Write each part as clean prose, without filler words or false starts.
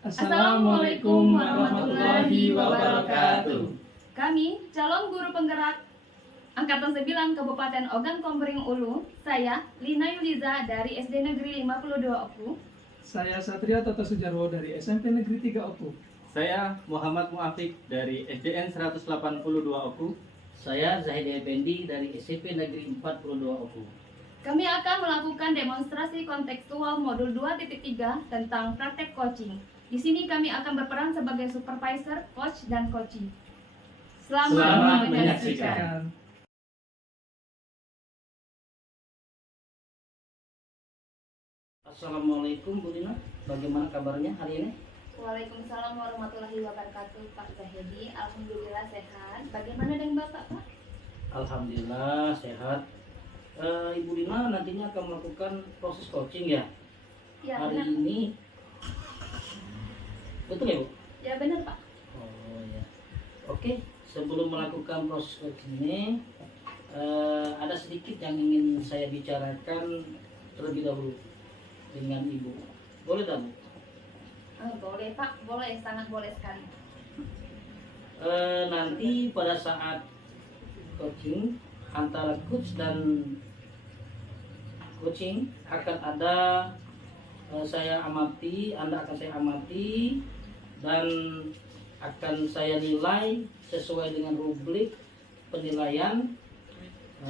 Assalamualaikum warahmatullahi wabarakatuh. Kami, calon guru penggerak Angkatan 9 Kabupaten Ogan Komering Ulu, saya Lina Yuliza dari SD Negeri 52 Oku. Saya Satria Toto Sujarwo dari SMP Negeri 3 Oku. Saya Muhammad Muafiq dari SDN 182 Oku. Saya Zahid Effendi dari SMP Negeri 42 Oku. Kami akan melakukan demonstrasi kontekstual modul 2.3 tentang praktek coaching. Di sini kami akan berperan sebagai supervisor, coach, dan coaching. Selamat menyaksikan. Assalamualaikum Bu Lina, bagaimana kabarnya hari ini? Waalaikumsalam warahmatullahi wabarakatuh, Pak Zahidi. Alhamdulillah sehat. Bagaimana dengan Bapak, Pak? Alhamdulillah sehat. Ibu Lina nantinya akan melakukan proses coaching ya? Ya, Hari benar. ini betul ya Bu? Ya, benar, Pak. Oh ya. Oke, sebelum melakukan proses coaching ini ada sedikit yang ingin saya bicarakan terlebih dahulu dengan Ibu. Boleh tak Bu? Boleh, Pak. Boleh, sangat boleh sekali. Nanti pada saat coaching antara coach dan coaching akan ada saya amati, Anda akan saya amati dan akan saya nilai sesuai dengan rubrik penilaian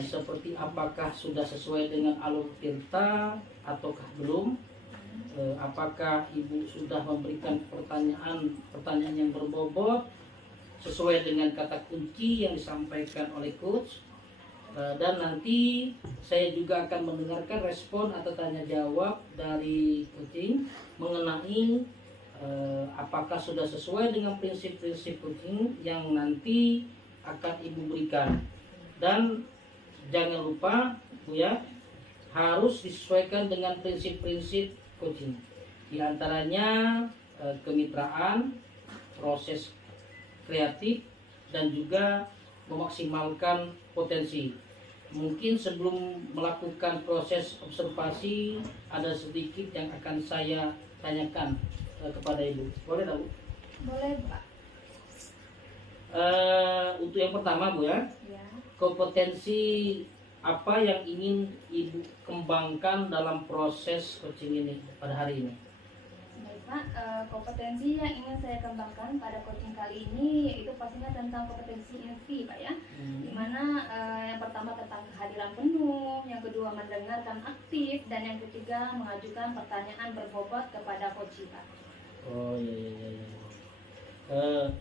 seperti apakah sudah sesuai dengan alur tirta ataukah belum. Apakah Ibu sudah memberikan pertanyaan yang berbobot sesuai dengan kata kunci yang disampaikan oleh coach, dan nanti saya juga akan mendengarkan respon atau tanya jawab dari coaching mengenai apakah sudah sesuai dengan prinsip-prinsip coaching yang nanti akan Ibu berikan. Dan jangan lupa Bu ya, harus disesuaikan dengan prinsip-prinsip coaching. Di antaranya kemitraan, proses kreatif, dan juga memaksimalkan potensi. Mungkin sebelum melakukan proses observasi ada sedikit yang akan saya tanyakan kepada Ibu. Boleh tak Bu? Boleh, Pak. Untuk yang pertama Bu ya, Ya. kompetensi apa yang ingin Ibu kembangkan dalam proses coaching ini pada hari ini? Baik, Pak. Kompetensi yang ingin saya kembangkan pada coaching kali ini yaitu pastinya tentang kompetensi inti, Pak ya. Dimana yang pertama tentang kehadiran penuh, yang kedua mendengarkan aktif, dan yang ketiga mengajukan pertanyaan berbobot kepada coaching, Pak. Oh iya.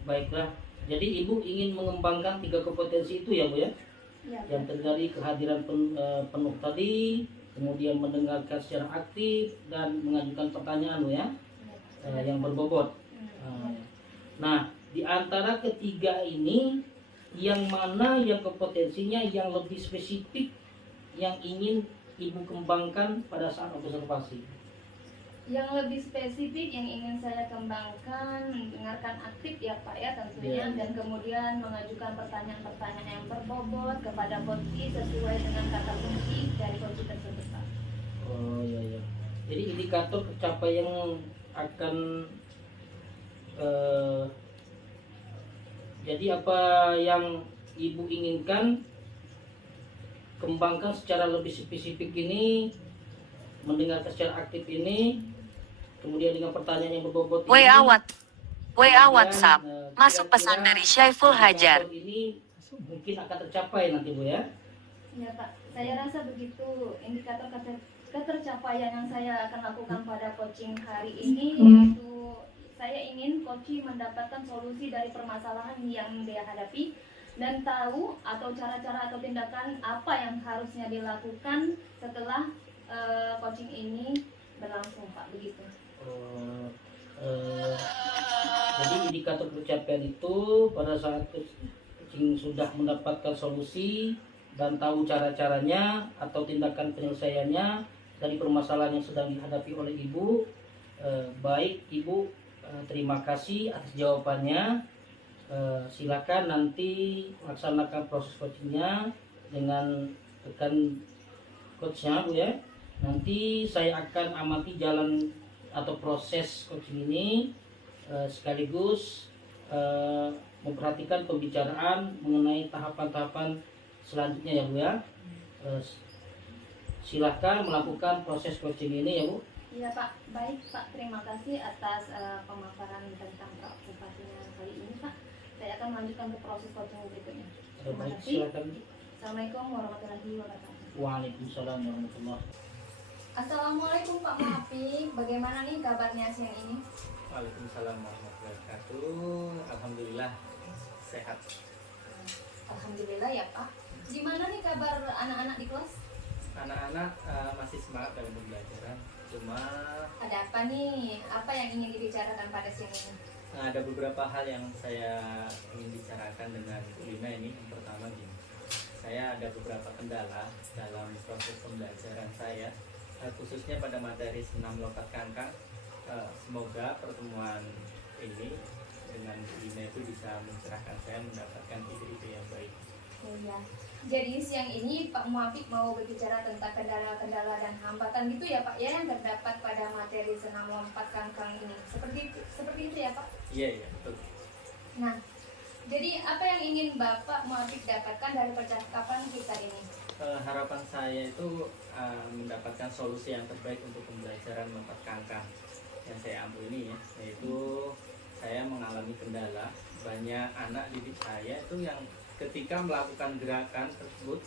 Baiklah. Jadi Ibu ingin mengembangkan 3 kompetensi itu ya Bu ya? Ya, Yang terdiri kehadiran penuh tadi, kemudian mendengarkan secara aktif dan mengajukan pertanyaan Bu ya, yang berbobot. Nah, di antara ketiga ini yang mana yang kompetensinya yang lebih spesifik yang ingin Ibu kembangkan pada saat observasi? Yang lebih spesifik yang ingin saya kembangkan mendengarkan aktif ya Pak ya tentunya, Ya. dan kemudian mengajukan pertanyaan-pertanyaan yang berbobot kepada coaching sesuai dengan kata kunci dari coaching tersebut, Pak. Oh iya. Jadi indikator capaian akan jadi apa yang Ibu inginkan kembangkan secara lebih spesifik ini, mendengarkan secara aktif ini, kemudian dengan pertanyaan yang berbobot ini. WA WhatsApp. Masuk pesan dari Syaiful Hajar. Ini mungkin akan tercapai nanti Bu ya. Ya Pak, saya rasa begitu. Indikator ketercapaian yang saya akan lakukan pada coaching hari ini yaitu saya ingin coaching mendapatkan solusi dari permasalahan yang dia hadapi dan tahu atau cara-cara atau tindakan apa yang harusnya dilakukan setelah coaching ini berlangsung, Pak, begitu. Jadi indikator pencapaian itu pada saat coaching sudah mendapatkan solusi dan tahu cara-caranya atau tindakan penyelesaiannya dari permasalahan yang sedang dihadapi oleh Ibu. Baik Ibu, terima kasih atas jawabannya. Silakan nanti laksanakan proses coachingnya dengan rekan coachnya Bu ya. Nanti saya akan amati jalan atau proses coaching ini sekaligus memperhatikan pembicaraan mengenai tahapan-tahapan selanjutnya ya Bu ya. Silahkan melakukan proses coaching ini ya Bu. Iya Pak, baik Pak, terima kasih atas pemaparan tentang preokupasinya kali ini Pak. Saya akan melanjutkan ke proses coaching berikutnya. Terima Baik, kasih. silakan. Assalamualaikum warahmatullahi wabarakatuh. Waalaikumsalam warahmatullahi. Assalamualaikum Pak Muafik, bagaimana nih kabarnya siang ini? Waalaikumsalam warahmatullahi wabarakatuh. Alhamdulillah sehat. Alhamdulillah ya Pak. Gimana nih kabar anak-anak di kelas? Anak-anak masih semangat dalam pembelajaran. Cuma Ada apa nih? Apa yang ingin dibicarakan pada siang ini? ada beberapa hal yang saya ingin bicarakan dengan Bu Lina ini. Yang pertama gini, saya ada beberapa kendala dalam proses pembelajaran saya, khususnya pada materi senam lompat kangkang. Semoga pertemuan ini dengan Bu Lina itu bisa mencerahkan saya mendapatkan ide-ide yang baik. Oh ya. Jadi siang ini Pak Muafik mau berbicara tentang kendala-kendala dan hambatan gitu ya Pak ya yang terdapat pada materi senam lompat kangkang ini. Seperti itu ya Pak. Iya, betul. Nah, jadi apa yang ingin Bapak Muafik dapatkan dari percakapan kita ini? Harapan saya itu mendapatkan solusi yang terbaik untuk pembelajaran lompat kangkang yang saya ambil ini ya, yaitu saya mengalami kendala banyak anak didik saya itu yang ketika melakukan gerakan tersebut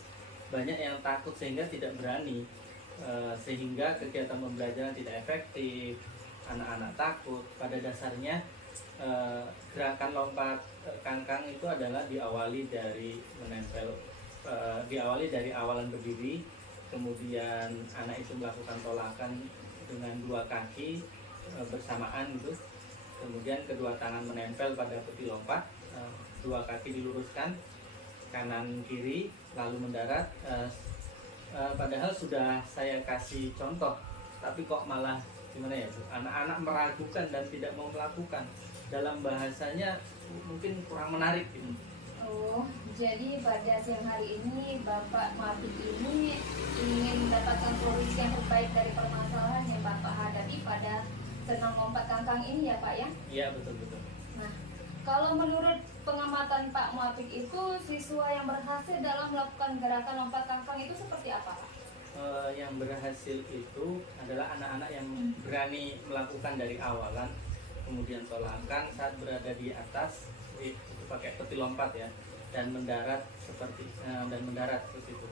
banyak yang takut sehingga tidak berani, sehingga kegiatan pembelajaran tidak efektif, anak-anak takut. Pada dasarnya gerakan lompat kangkang itu adalah diawali dari menempel, diawali dari awalan berdiri, kemudian anak itu melakukan tolakan dengan dua kaki bersamaan gitu, kemudian kedua tangan menempel pada peti lompat, dua kaki diluruskan kanan kiri lalu mendarat. Padahal sudah saya kasih contoh, tapi kok malah gimana ya Bu, anak-anak meragukan dan tidak mau melakukan. Dalam bahasanya mungkin kurang menarik gitu. Oh, jadi pada siang hari ini Bapak Muafik ini ingin mendapatkan solusi yang terbaik dari permasalahan yang Bapak hadapi pada senam lompat kangkang ini ya Pak ya? Iya, betul-betul. Nah, kalau menurut pengamatan Pak Muafik itu siswa yang berhasil dalam melakukan gerakan lompat kangkang itu seperti apa Pak? Yang berhasil itu adalah anak-anak yang berani melakukan dari awalan, kemudian tolakan saat berada di atas itu pakai peti lompat ya, dan mendarat seperti itu.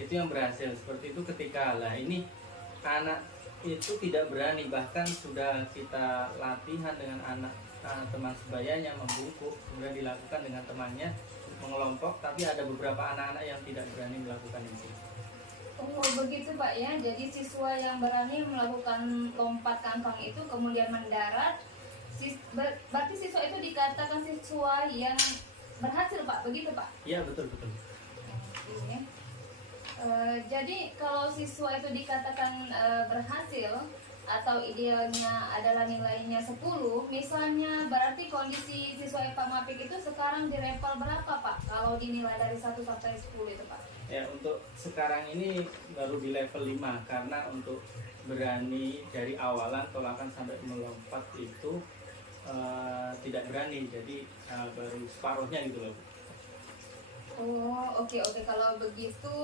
Itu yang berhasil seperti itu. Ketika lah ini anak itu tidak berani, bahkan sudah kita latihan dengan anak teman sebayanya membungkuk, kemudian dilakukan dengan temannya mengelompok, tapi ada beberapa anak-anak yang tidak berani melakukan itu. Oh begitu Pak ya, jadi siswa yang berani melakukan lompat kangkang itu kemudian mendarat, berarti siswa itu dikatakan siswa yang berhasil Pak, begitu Pak? Iya, betul-betul. Oke. Jadi kalau siswa itu dikatakan berhasil atau idealnya adalah nilainya 10, misalnya berarti kondisi siswa Pak Muafik itu sekarang di level berapa Pak? Kalau dinilai dari 1 sampai 10 itu Pak? Ya, untuk sekarang ini baru di level 5, karena untuk berani dari awalan tolakan sampai melompat itu tidak berani, jadi baru separuhnya gitu loh. Oh oke. Kalau begitu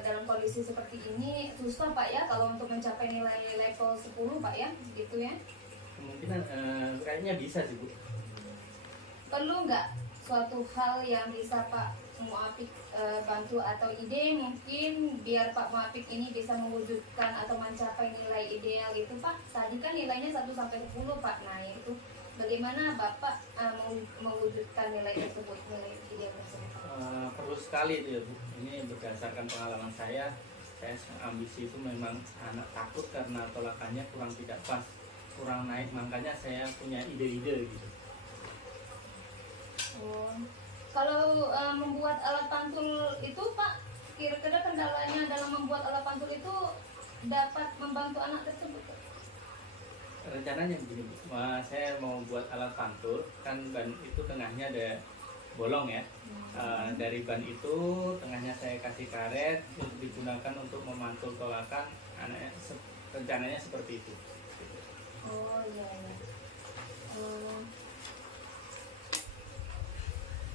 dalam kondisi seperti ini susah Pak ya kalau untuk mencapai nilai level 10 Pak ya, gitu ya? Kemungkinan kayaknya bisa sih Bu. Perlu nggak suatu hal yang bisa Pak Muafik bantu atau ide mungkin biar Pak Muafik ini bisa mewujudkan atau mencapai nilai ideal itu Pak? Tadi kan nilainya 1 sampai 10 Pak, nah itu bagaimana Bapak mewujudkan nilai tersebut, nilai ideal tersebut? Perlu sekali itu ya Bu. Ini berdasarkan pengalaman saya ambisi itu memang anak takut karena tolakannya kurang tidak pas, kurang naik, makanya saya punya ide-ide gitu. Oh. Kalau membuat alat pantul itu Pak, kira-kira kendalanya dalam membuat alat pantul itu dapat membantu anak tersebut? Rencananya begini Bu, saya mau buat alat pantul, kan ban itu tengahnya ada bolong ya. Dari ban itu tengahnya saya kasih karet untuk digunakan untuk memantul tolakan anaknya, rencananya seperti itu. Oh iya. Hmm.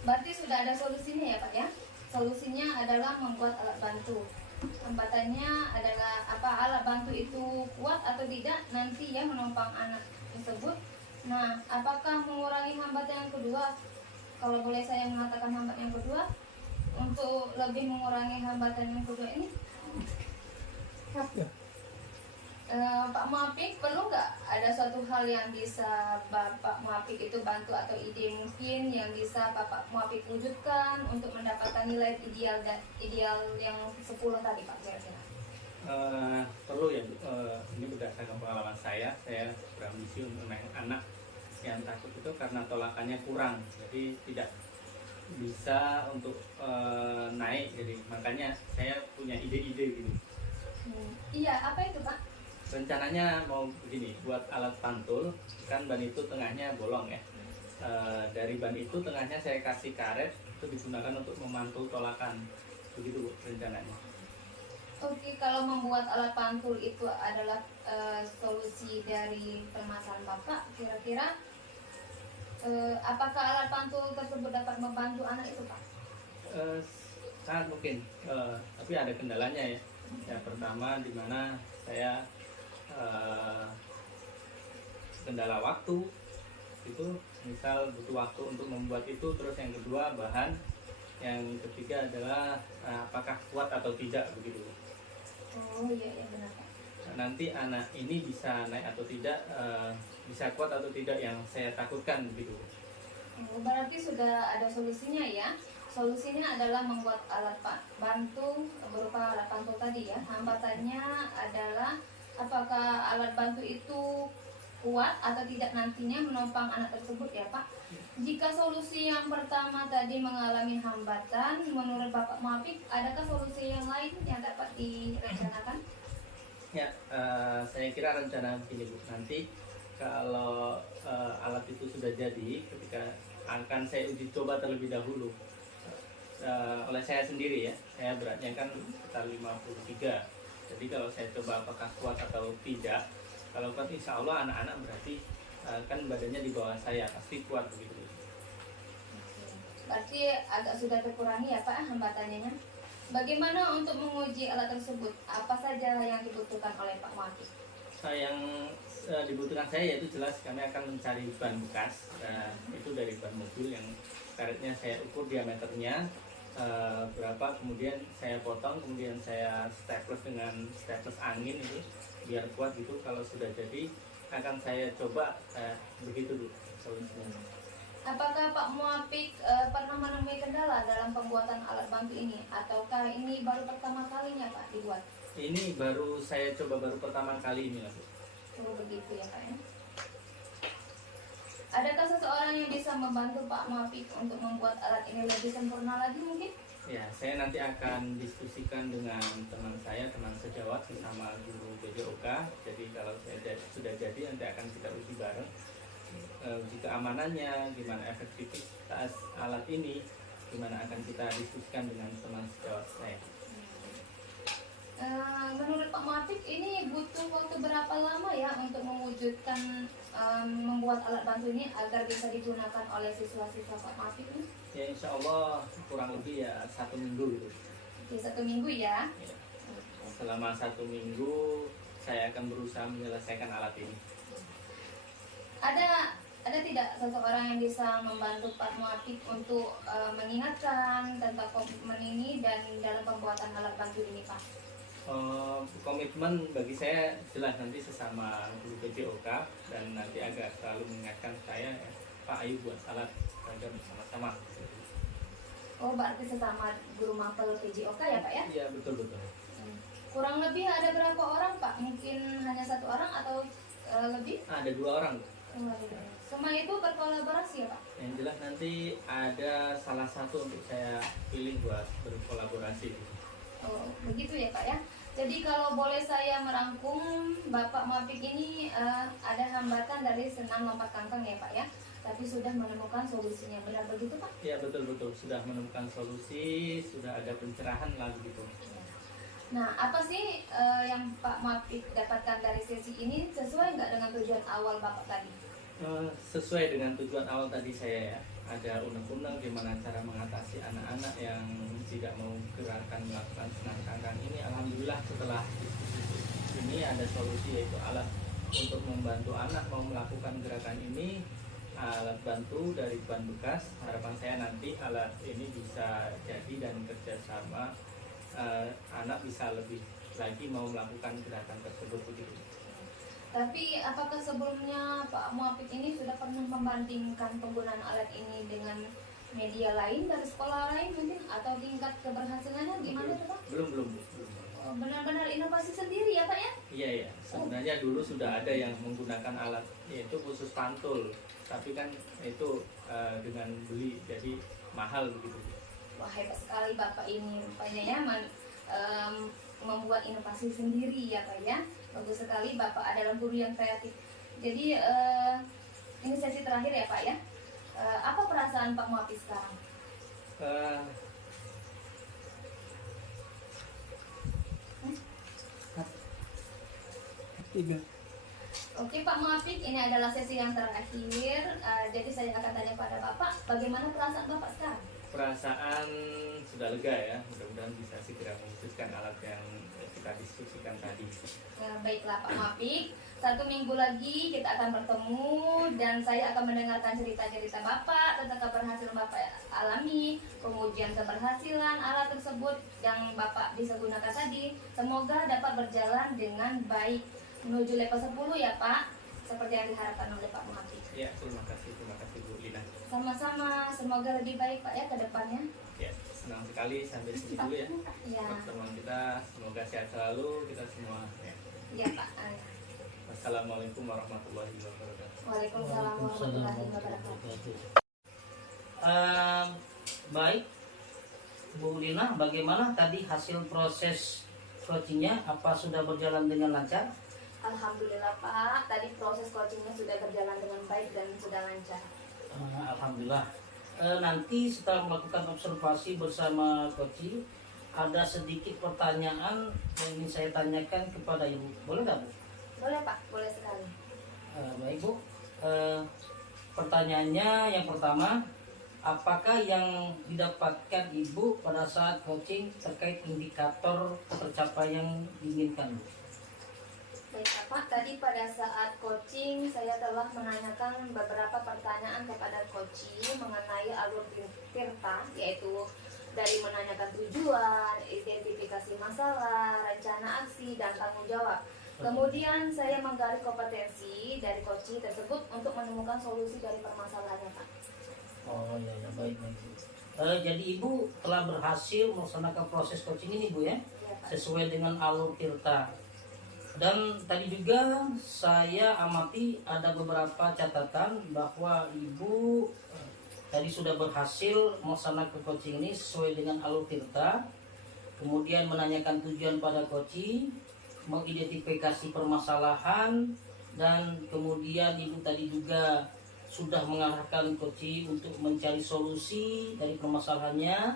Berarti sudah ada solusinya ya Pak ya? Solusinya adalah membuat alat bantu. Hambatannya adalah apa, alat bantu itu kuat atau tidak nanti ya menopang anak tersebut. Nah, apakah mengurangi hambatan yang kedua? Kalau boleh saya mengatakan hambatan yang kedua, untuk lebih mengurangi hambatan yang kedua ini, Pak Muafik, perlu nggak ada suatu hal yang bisa Bapak Muafik itu bantu atau ide mungkin yang bisa Bapak Muafik wujudkan untuk mendapatkan nilai ideal dan ideal yang 10 tadi Pak kira-kira? Perlu ya Bu. Ini berdasarkan pengalaman saya berambisi untuk naik anak yang takut itu karena tolakannya kurang, jadi tidak bisa untuk naik, jadi makanya saya punya ide-ide gitu. Iya, apa itu Pak? Rencananya mau begini, buat alat pantul, kan ban itu tengahnya bolong ya. Dari ban itu tengahnya saya kasih karet, itu digunakan untuk memantul tolakan, begitu Bu rencananya. Oke, kalau membuat alat pantul itu adalah solusi dari permasalahan Bapak, kira-kira apakah alat pantul tersebut dapat membantu anak itu Pak? Sangat mungkin, tapi ada kendalanya ya. Yang pertama di mana saya kendala waktu, itu misal butuh waktu untuk membuat itu, terus yang kedua bahan, yang ketiga adalah apakah kuat atau tidak begitu. Oh iya benar Pak. Nanti anak ini bisa naik atau tidak, bisa kuat atau tidak yang saya takutkan begitu. Oh, berarti sudah ada solusinya ya. Solusinya adalah membuat alat bantu berupa alat bantu tadi ya. Hambatannya adalah apakah alat bantu itu kuat atau tidak nantinya menopang anak tersebut ya Pak. Jika solusi yang pertama tadi mengalami hambatan, menurut Bapak Muafik, adakah solusi yang lain yang dapat direncanakan? Ya, saya kira rencana begini Bu. Nanti kalau alat itu sudah jadi, ketika akan saya uji coba terlebih dahulu oleh saya sendiri ya. Saya beratnya kan sekitar 53. Jadi kalau saya coba apakah kuat atau tidak, kalau kuat insya Allah anak-anak berarti kan badannya di bawah saya, pasti kuat begitu. Berarti agak sudah terkurangi ya Pak hambatannya. Bagaimana untuk menguji alat tersebut? Apa saja yang dibutuhkan oleh Pak Muafik? Yang dibutuhkan saya yaitu jelas kami akan mencari ban bekas, itu dari ban mobil yang karetnya saya ukur diameternya berapa, kemudian saya potong, kemudian saya staples dengan staples angin itu biar kuat gitu. Kalau sudah jadi akan saya coba begitu dulu solusinya. Apakah Pak Muafik pernah menemui kendala dalam pembuatan alat bantu ini, ataukah ini baru pertama kalinya Pak dibuat? Ini baru saya coba baru pertama kali ini lah Bu. Oh begitu ya Pak ya. Adakah seseorang yang bisa membantu Pak Muafik untuk membuat alat ini lebih sempurna lagi mungkin? Ya, saya nanti akan diskusikan dengan teman saya, teman sejawat bersama guru PJOK. Jadi kalau sudah jadi nanti akan kita uji bareng. Uji keamanannya, gimana efektivitas alat ini, gimana akan kita diskusikan dengan teman sejawat saya. Menurut Pak Muafik ini butuh waktu berapa lama ya untuk mewujudkan membuat alat bantu ini agar bisa digunakan oleh siswa-siswa Pak Muafik ini? Ya insya Allah kurang lebih ya 1 minggu gitu. Di 1 minggu ya? Ya. Selama 1 minggu saya akan berusaha menyelesaikan alat ini. Ada tidak seseorang yang bisa membantu Pak Muafik untuk mengingatkan tentang komitmen ini dan dalam pembuatan alat bantu ini Pak? Komitmen bagi saya jelas nanti sesama guru PJOK, dan nanti agak selalu mengingatkan saya, Pak ayo buat alat belajar bersama-sama. Oh berarti sesama guru mapel PJOK ya Pak ya? Iya betul. Kurang lebih ada berapa orang Pak? Mungkin hanya 1 orang atau lebih? Ada 2 orang. Semua itu berkolaborasi ya Pak? Yang jelas nanti ada salah satu untuk saya pilih buat berkolaborasi. Oh begitu ya Pak ya. Jadi kalau boleh saya merangkum, Bapak Muafik ini ada hambatan dari senam lompat kangkang ya Pak ya, tapi sudah menemukan solusinya, benar begitu Pak? Ya betul, sudah menemukan solusi, sudah ada pencerahan lah begitu. Nah apa sih yang Pak Muafik dapatkan dari sesi ini, sesuai nggak dengan tujuan awal Bapak tadi? Sesuai dengan tujuan awal tadi saya ya, ada undang-undang gimana cara mengatasi anak-anak yang tidak mau gerakan melakukan senam kangkang ini. Alhamdulillah setelah ini ada solusi, yaitu alat untuk membantu anak mau melakukan gerakan ini, alat bantu dari ban bekas. Harapan saya nanti alat ini bisa jadi dan kerjasama, anak bisa lebih lagi mau melakukan gerakan tersebut begitu. Tapi apakah sebelumnya Pak Muafik ini sudah pernah membandingkan penggunaan alat ini dengan media lain dari sekolah lain mungkin, atau tingkat keberhasilannya gimana tuh Pak? Belum. Oh, benar-benar inovasi sendiri ya Pak ya? Iya, sebenarnya dulu sudah ada yang menggunakan alat yaitu khusus pantul, tapi kan itu dengan beli jadi mahal begitu. Wah, hebat sekali Bapak ini rupanya ya, membuat inovasi sendiri ya Pak ya. Bagus sekali Bapak adalah guru yang kreatif. Jadi ini sesi terakhir ya Pak ya. Apa perasaan Pak Muafik sekarang? Eh, Tiga. Oke Pak Muafik, ini adalah sesi yang terakhir. Jadi saya akan tanya pada Bapak, bagaimana perasaan Bapak sekarang? Perasaan sudah lega ya, mudah-mudahan bisa segera mewujudkan alat yang kita diskusikan tadi. Baiklah Pak Muafik, 1 minggu lagi kita akan bertemu dan saya akan mendengarkan cerita-cerita Bapak tentang keberhasilan Bapak alami, kemudian keberhasilan alat tersebut yang Bapak bisa gunakan tadi. Semoga dapat berjalan dengan baik menuju level 10 ya Pak, seperti yang diharapkan oleh Pak Muafik. Ya, terima kasih Bu Lina. Sama-sama, semoga lebih baik Pak ya ke depannya. Ya, senang sekali sampai sini dulu ya. Ya, Pertemuan kita semoga sehat selalu kita semua. Ya. ya Pak. Wassalamualaikum warahmatullahi wabarakatuh. Waalaikumsalam warahmatullahi wabarakatuh. Baik, Bu Lina, bagaimana tadi hasil proses coachingnya? Apa sudah berjalan dengan lancar? Alhamdulillah Pak, tadi proses coachingnya sudah berjalan dengan baik dan sudah lancar. Alhamdulillah. Nanti setelah melakukan observasi bersama coaching, ada sedikit pertanyaan yang ingin saya tanyakan kepada Ibu. Boleh nggak Bu? Boleh Pak, boleh sekali. Baik Bu. Pertanyaannya yang pertama, apakah yang didapatkan Ibu pada saat coaching terkait indikator tercapaian yang diinginkan Bu? Baik Pak, tadi pada saat coaching saya telah menanyakan beberapa pertanyaan kepada coaching mengenai alur tirta, yaitu dari menanyakan tujuan, identifikasi masalah, rencana aksi, dan tanggung jawab. Kemudian saya menggali kompetensi dari coaching tersebut untuk menemukan solusi dari permasalahannya Pak. Oh ya, baik. Jadi Ibu telah berhasil melaksanakan proses coaching ini Bu ya, Iya Pak. sesuai dengan alur tirta. Dan tadi juga saya amati ada beberapa catatan bahwa Ibu tadi sudah berhasil melaksanakan coaching ini sesuai dengan alur tirta. Kemudian menanyakan tujuan pada coaching, mengidentifikasi permasalahan, dan kemudian Ibu tadi juga sudah mengarahkan coaching untuk mencari solusi dari permasalahannya,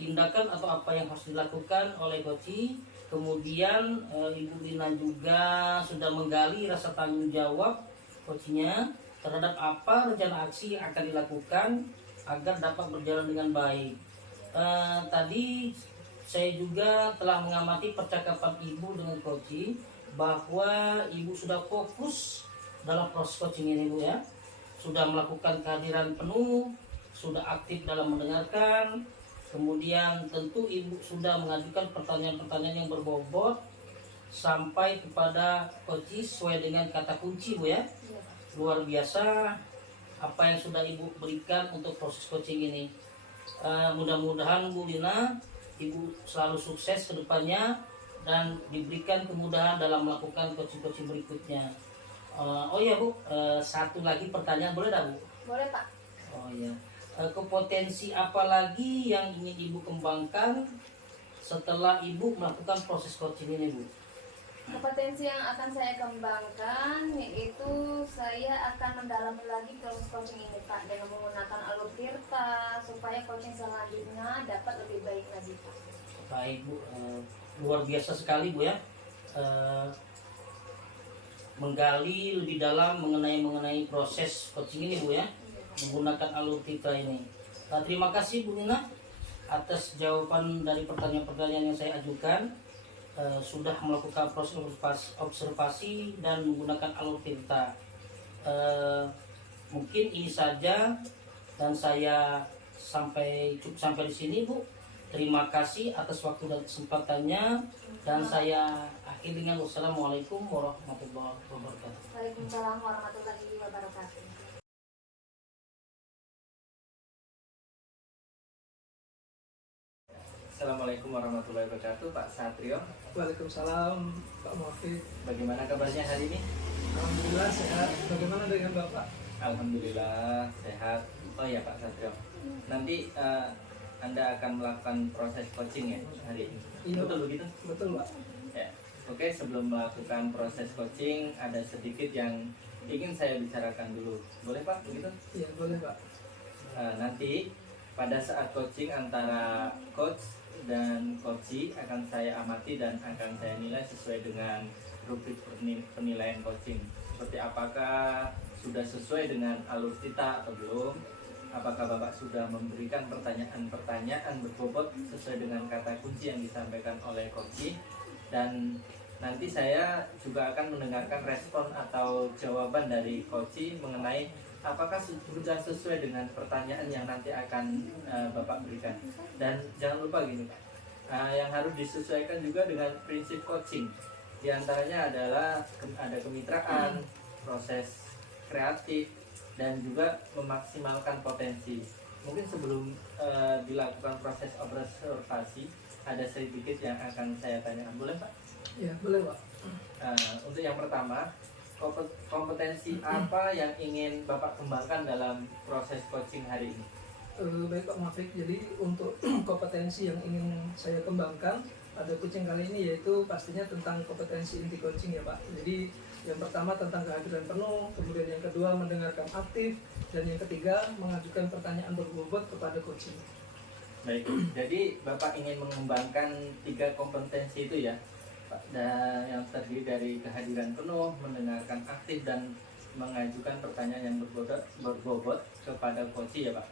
tindakan atau apa yang harus dilakukan oleh coaching. Kemudian Ibu Lina juga sudah menggali rasa tanggung jawab coachnya terhadap apa rencana aksi yang akan dilakukan agar dapat berjalan dengan baik. Tadi saya juga telah mengamati percakapan Ibu dengan coaching bahwa Ibu sudah fokus dalam proses coaching ini Bu ya. Sudah melakukan kehadiran penuh, sudah aktif dalam mendengarkan. Kemudian tentu Ibu sudah mengajukan pertanyaan-pertanyaan yang berbobot sampai kepada coaching sesuai dengan kata kunci Bu ya. Iya Pak. Luar biasa apa yang sudah Ibu berikan untuk proses coaching ini. Mudah-mudahan Bu Lina, Ibu selalu sukses ke depannya dan diberikan kemudahan dalam melakukan coaching-coaching berikutnya. Oh ya Bu, satu lagi pertanyaan boleh tak Bu? Boleh Pak. Oh ya, kompetensi apa lagi yang ingin Ibu kembangkan setelah Ibu melakukan proses coaching ini Bu? Kompetensi yang akan saya kembangkan yaitu saya akan mendalami lagi proses coaching ini Pak dengan menggunakan alur tirta supaya coaching selanjutnya dapat lebih baik lagi Pak. Baik Bu, luar biasa sekali Bu ya. menggali lebih dalam mengenai proses coaching ini Bu ya, menggunakan alur kita ini. Nah, terima kasih Bu Nina atas jawaban dari pertanyaan-pertanyaan yang saya ajukan. Sudah melakukan proses observasi dan menggunakan alur kita. Mungkin ini saja dan saya cukup sampai di sini Bu. Terima kasih atas waktu dan kesempatannya, dan saya akhiri dengan wassalamualaikum warahmatullahi wabarakatuh. Waalaikumsalam warahmatullahi wabarakatuh. Assalamualaikum warahmatullahi wabarakatuh, Pak Satrio. Waalaikumsalam Pak Muafik. Bagaimana kabarnya hari ini? Alhamdulillah sehat. Bagaimana dengan Bapak? Alhamdulillah sehat. Oh ya Pak Satrio, nanti Anda akan melakukan proses coaching ya hari ini? Iya. Betul begitu? Betul Pak. Ya. Oke, sebelum melakukan proses coaching ada sedikit yang ingin saya bicarakan dulu. Boleh Pak begitu? Iya boleh Pak. Nanti pada saat coaching antara coach dan coachee akan saya amati dan akan saya nilai sesuai dengan rubrik penilaian coaching. Seperti apakah sudah sesuai dengan alur kita atau belum? Apakah Bapak sudah memberikan pertanyaan-pertanyaan berbobot sesuai dengan kata kunci yang disampaikan oleh coachee? Dan nanti saya juga akan mendengarkan respon atau jawaban dari coachee mengenai apakah sudah sesuai dengan pertanyaan yang nanti akan Bapak berikan. Dan jangan lupa gini Pak, yang harus disesuaikan juga dengan prinsip coaching. Di antaranya adalah ada kemitraan, proses kreatif, dan juga memaksimalkan potensi. Mungkin sebelum dilakukan proses observasi, ada sedikit yang akan saya tanyakan. Boleh Pak? Ya boleh Pak. Untuk yang pertama, kompetensi apa yang ingin Bapak kembangkan dalam proses coaching hari ini? Baik Pak Muafik, jadi untuk kompetensi yang ingin saya kembangkan pada coaching kali ini yaitu pastinya tentang kompetensi inti coaching ya Pak. Jadi yang pertama tentang kehadiran penuh, kemudian yang kedua mendengarkan aktif, dan yang ketiga mengajukan pertanyaan berbobot kepada coaching. Baik, jadi Bapak ingin mengembangkan 3 kompetensi itu ya Pak, dan yang terdiri dari kehadiran penuh, mendengarkan aktif, dan mengajukan pertanyaan yang berbobot kepada coachee ya Pak.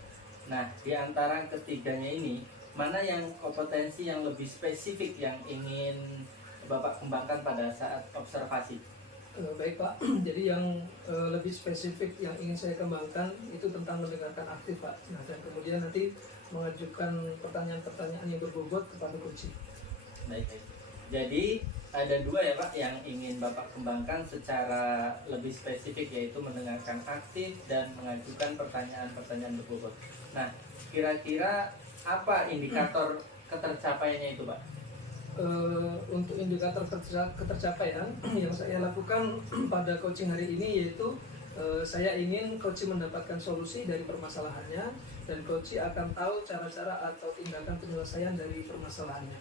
Nah, di antara ketiganya ini, mana yang kompetensi yang lebih spesifik yang ingin Bapak kembangkan pada saat observasi? Baik Pak, jadi yang lebih spesifik yang ingin saya kembangkan itu tentang mendengarkan aktif Pak. Nah, dan kemudian nanti mengajukan pertanyaan-pertanyaan yang berbobot kepada coaching. Baik. Jadi ada 2 ya Pak yang ingin Bapak kembangkan secara lebih spesifik, yaitu mendengarkan aktif dan mengajukan pertanyaan-pertanyaan berbobot. Nah, kira-kira apa indikator ketercapaiannya itu Pak? Untuk indikator ketercapaian yang saya lakukan pada coaching hari ini yaitu saya ingin coaching mendapatkan solusi dari permasalahannya, dan coaching akan tahu cara-cara atau tindakan penyelesaian dari permasalahannya.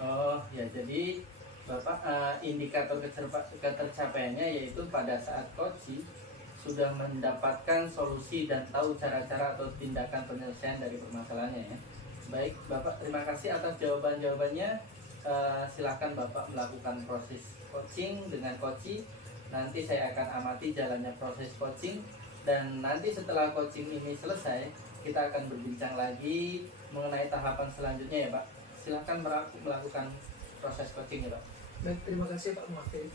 Oh ya, jadi Bapak indikator ketercapaiannya yaitu pada saat coaching sudah mendapatkan solusi dan tahu cara-cara atau tindakan penyelesaian dari permasalahannya ya. Baik Bapak, terima kasih atas jawaban-jawabannya. Silakan Bapak melakukan proses coaching dengan coachee. Nanti saya akan amati jalannya proses coaching, dan nanti setelah coaching ini selesai kita akan berbincang lagi mengenai tahapan selanjutnya ya Pak. Silakan melakukan proses coaching ya Pak. Baik, terima kasih Pak Muafik.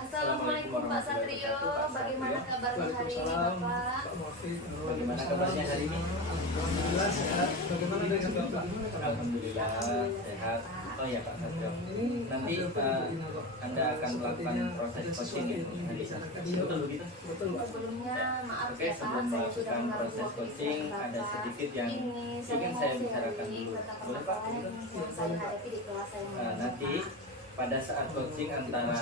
Assalamualaikum Pak Satrio, bagaimana kabarnya hari ini Waalaikumsalam Bapak? Pak Muafik. Bagaimana kabarnya hari ini? Alhamdulillah sehat. Bagaimana dengan Bapak? Alhamdulillah sehat. Oh ya Pak Satrio, nanti Anda akan melakukan proses coaching ya hari ini. Betul begitu? Betul Pak. Sebelumnya maaf Oke, ya Pak, sebelum saya sudah melakukan mengganggu proses waktu coaching istirahat ada Bapak. sedikit yang Ini ingin saya bicarakan mewakili dulu. tentang Boleh Pak? permasalahan Begitu? yang saya hadapi di kelas saya mengajar, Nanti Pak. pada saat coaching antara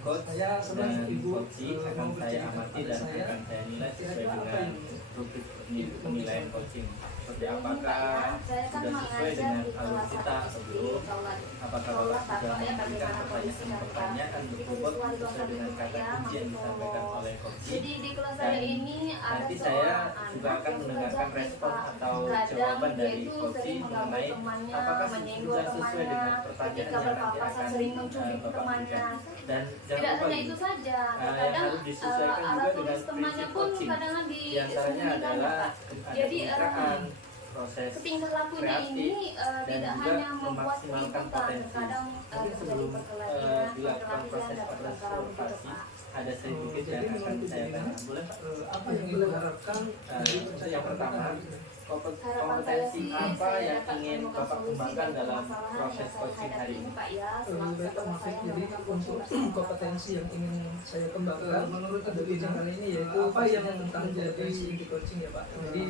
coach dan coachee akan saya amati dan akan saya nilai sesuai dengan rubrik penilaian coaching. Seperti apakah saya kan sudah sesuai mengajar dengan di alur kelas kita satu atau SD, belum? kelas Apakah Bapak sudah memberikan pertanyaan berbobot sesuai dengan kata kunci yang disampaikan oleh coaching? Jadi di kelas saya Dan ini ada nanti saya seorang juga anak akan yang mendengarkan suka respon Pak. atau Kadang jawaban dia dari itu coaching sering mengganggu mengenai temannya, apakah menyinggol sudah sesuai temannya, dengan pertanyaan ketika yang nanti berpapasan akan sering mencubit Bapak temannya. berikan. Dan jangan Tidak lupa hanya gini, itu saja, yang kadang harus disesuaikan juga alat dengan tulis temannya prinsip pun coaching. kadang Di antaranya disembunyikan ya adalah Pak. ada Jadi kemitraan, proses tingkah lakunya kreatif, ini dan tidak juga hanya membuat memaksimalkan keributan, potensi. kadang Mungkin terjadi sebelum perkelahian, dilakukan proses dan pertengkaran gitu observasi, Pak. ada sedikit Jadi yang akan menurut saya Ibu tanyakan. Boleh Pak? apa yang Ibu harapkan dari Itu yang pertama, Harapan saya kompetensi sih apa saya yang dapat ingin menemukan Bapak solusi kembangkan dari dalam permasalahan proses yang saya coaching hadapi hari ini ini? Pak ya. Baik Pak Setelah Mafik, saya jadi melakukan untuk konsultasi kompetensi yang ingin saya kembangkan menurut Ibu Ijang kali ini yaitu apa yang tentang kompetensi inti coaching ya Pak. Jadi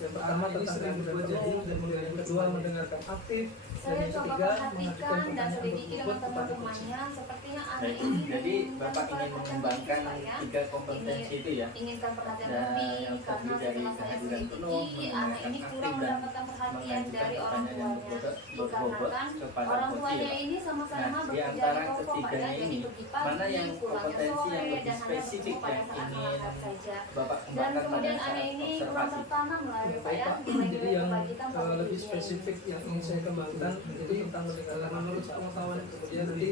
yang pertama tentang keahlian penuh, dan yang kedua mendengarkan aktif, dan saya yang coba ketiga perhatikan mengajukan dan pertanyaan selidiki dengan berbobot kepada coaching. teman-temannya, sepertinya anak Baik, ini jadi menginginkan Bapak ingin perhatian mengembangkan lebih, Pak, ya. 3 kompetensi itu ya. Inginkan perhatian Dan lebih yang karena terdiri dari setelah saya kehadiran penuh, selidiki anak ini mendengarkan kurang aktif, dan mendapatkan perhatian mengajukan dari orang pertanyaan yang tuanya berbobot dikarenakan kepada orang coaching tuanya ya. ini sama-sama Nah, di bekerja antara di toko Pak ya, ketiganya jadi ini, pergi pagi, mana yang pulangnya kompetensi sore, yang lebih dan hanya spesifik bertemu pada yang saat ingin malam saja. Bapak Dan kembangkan pada kemudian saat anak ini kurang observasi? tertanam lah ya Pak Baik ya, Pak, jadi nilai-nilai yang kebajikan pada lebih dirinya. spesifik yang ingin saya kembangkan itu tentang mendengarkan menurut pengetahuan, kemudian nanti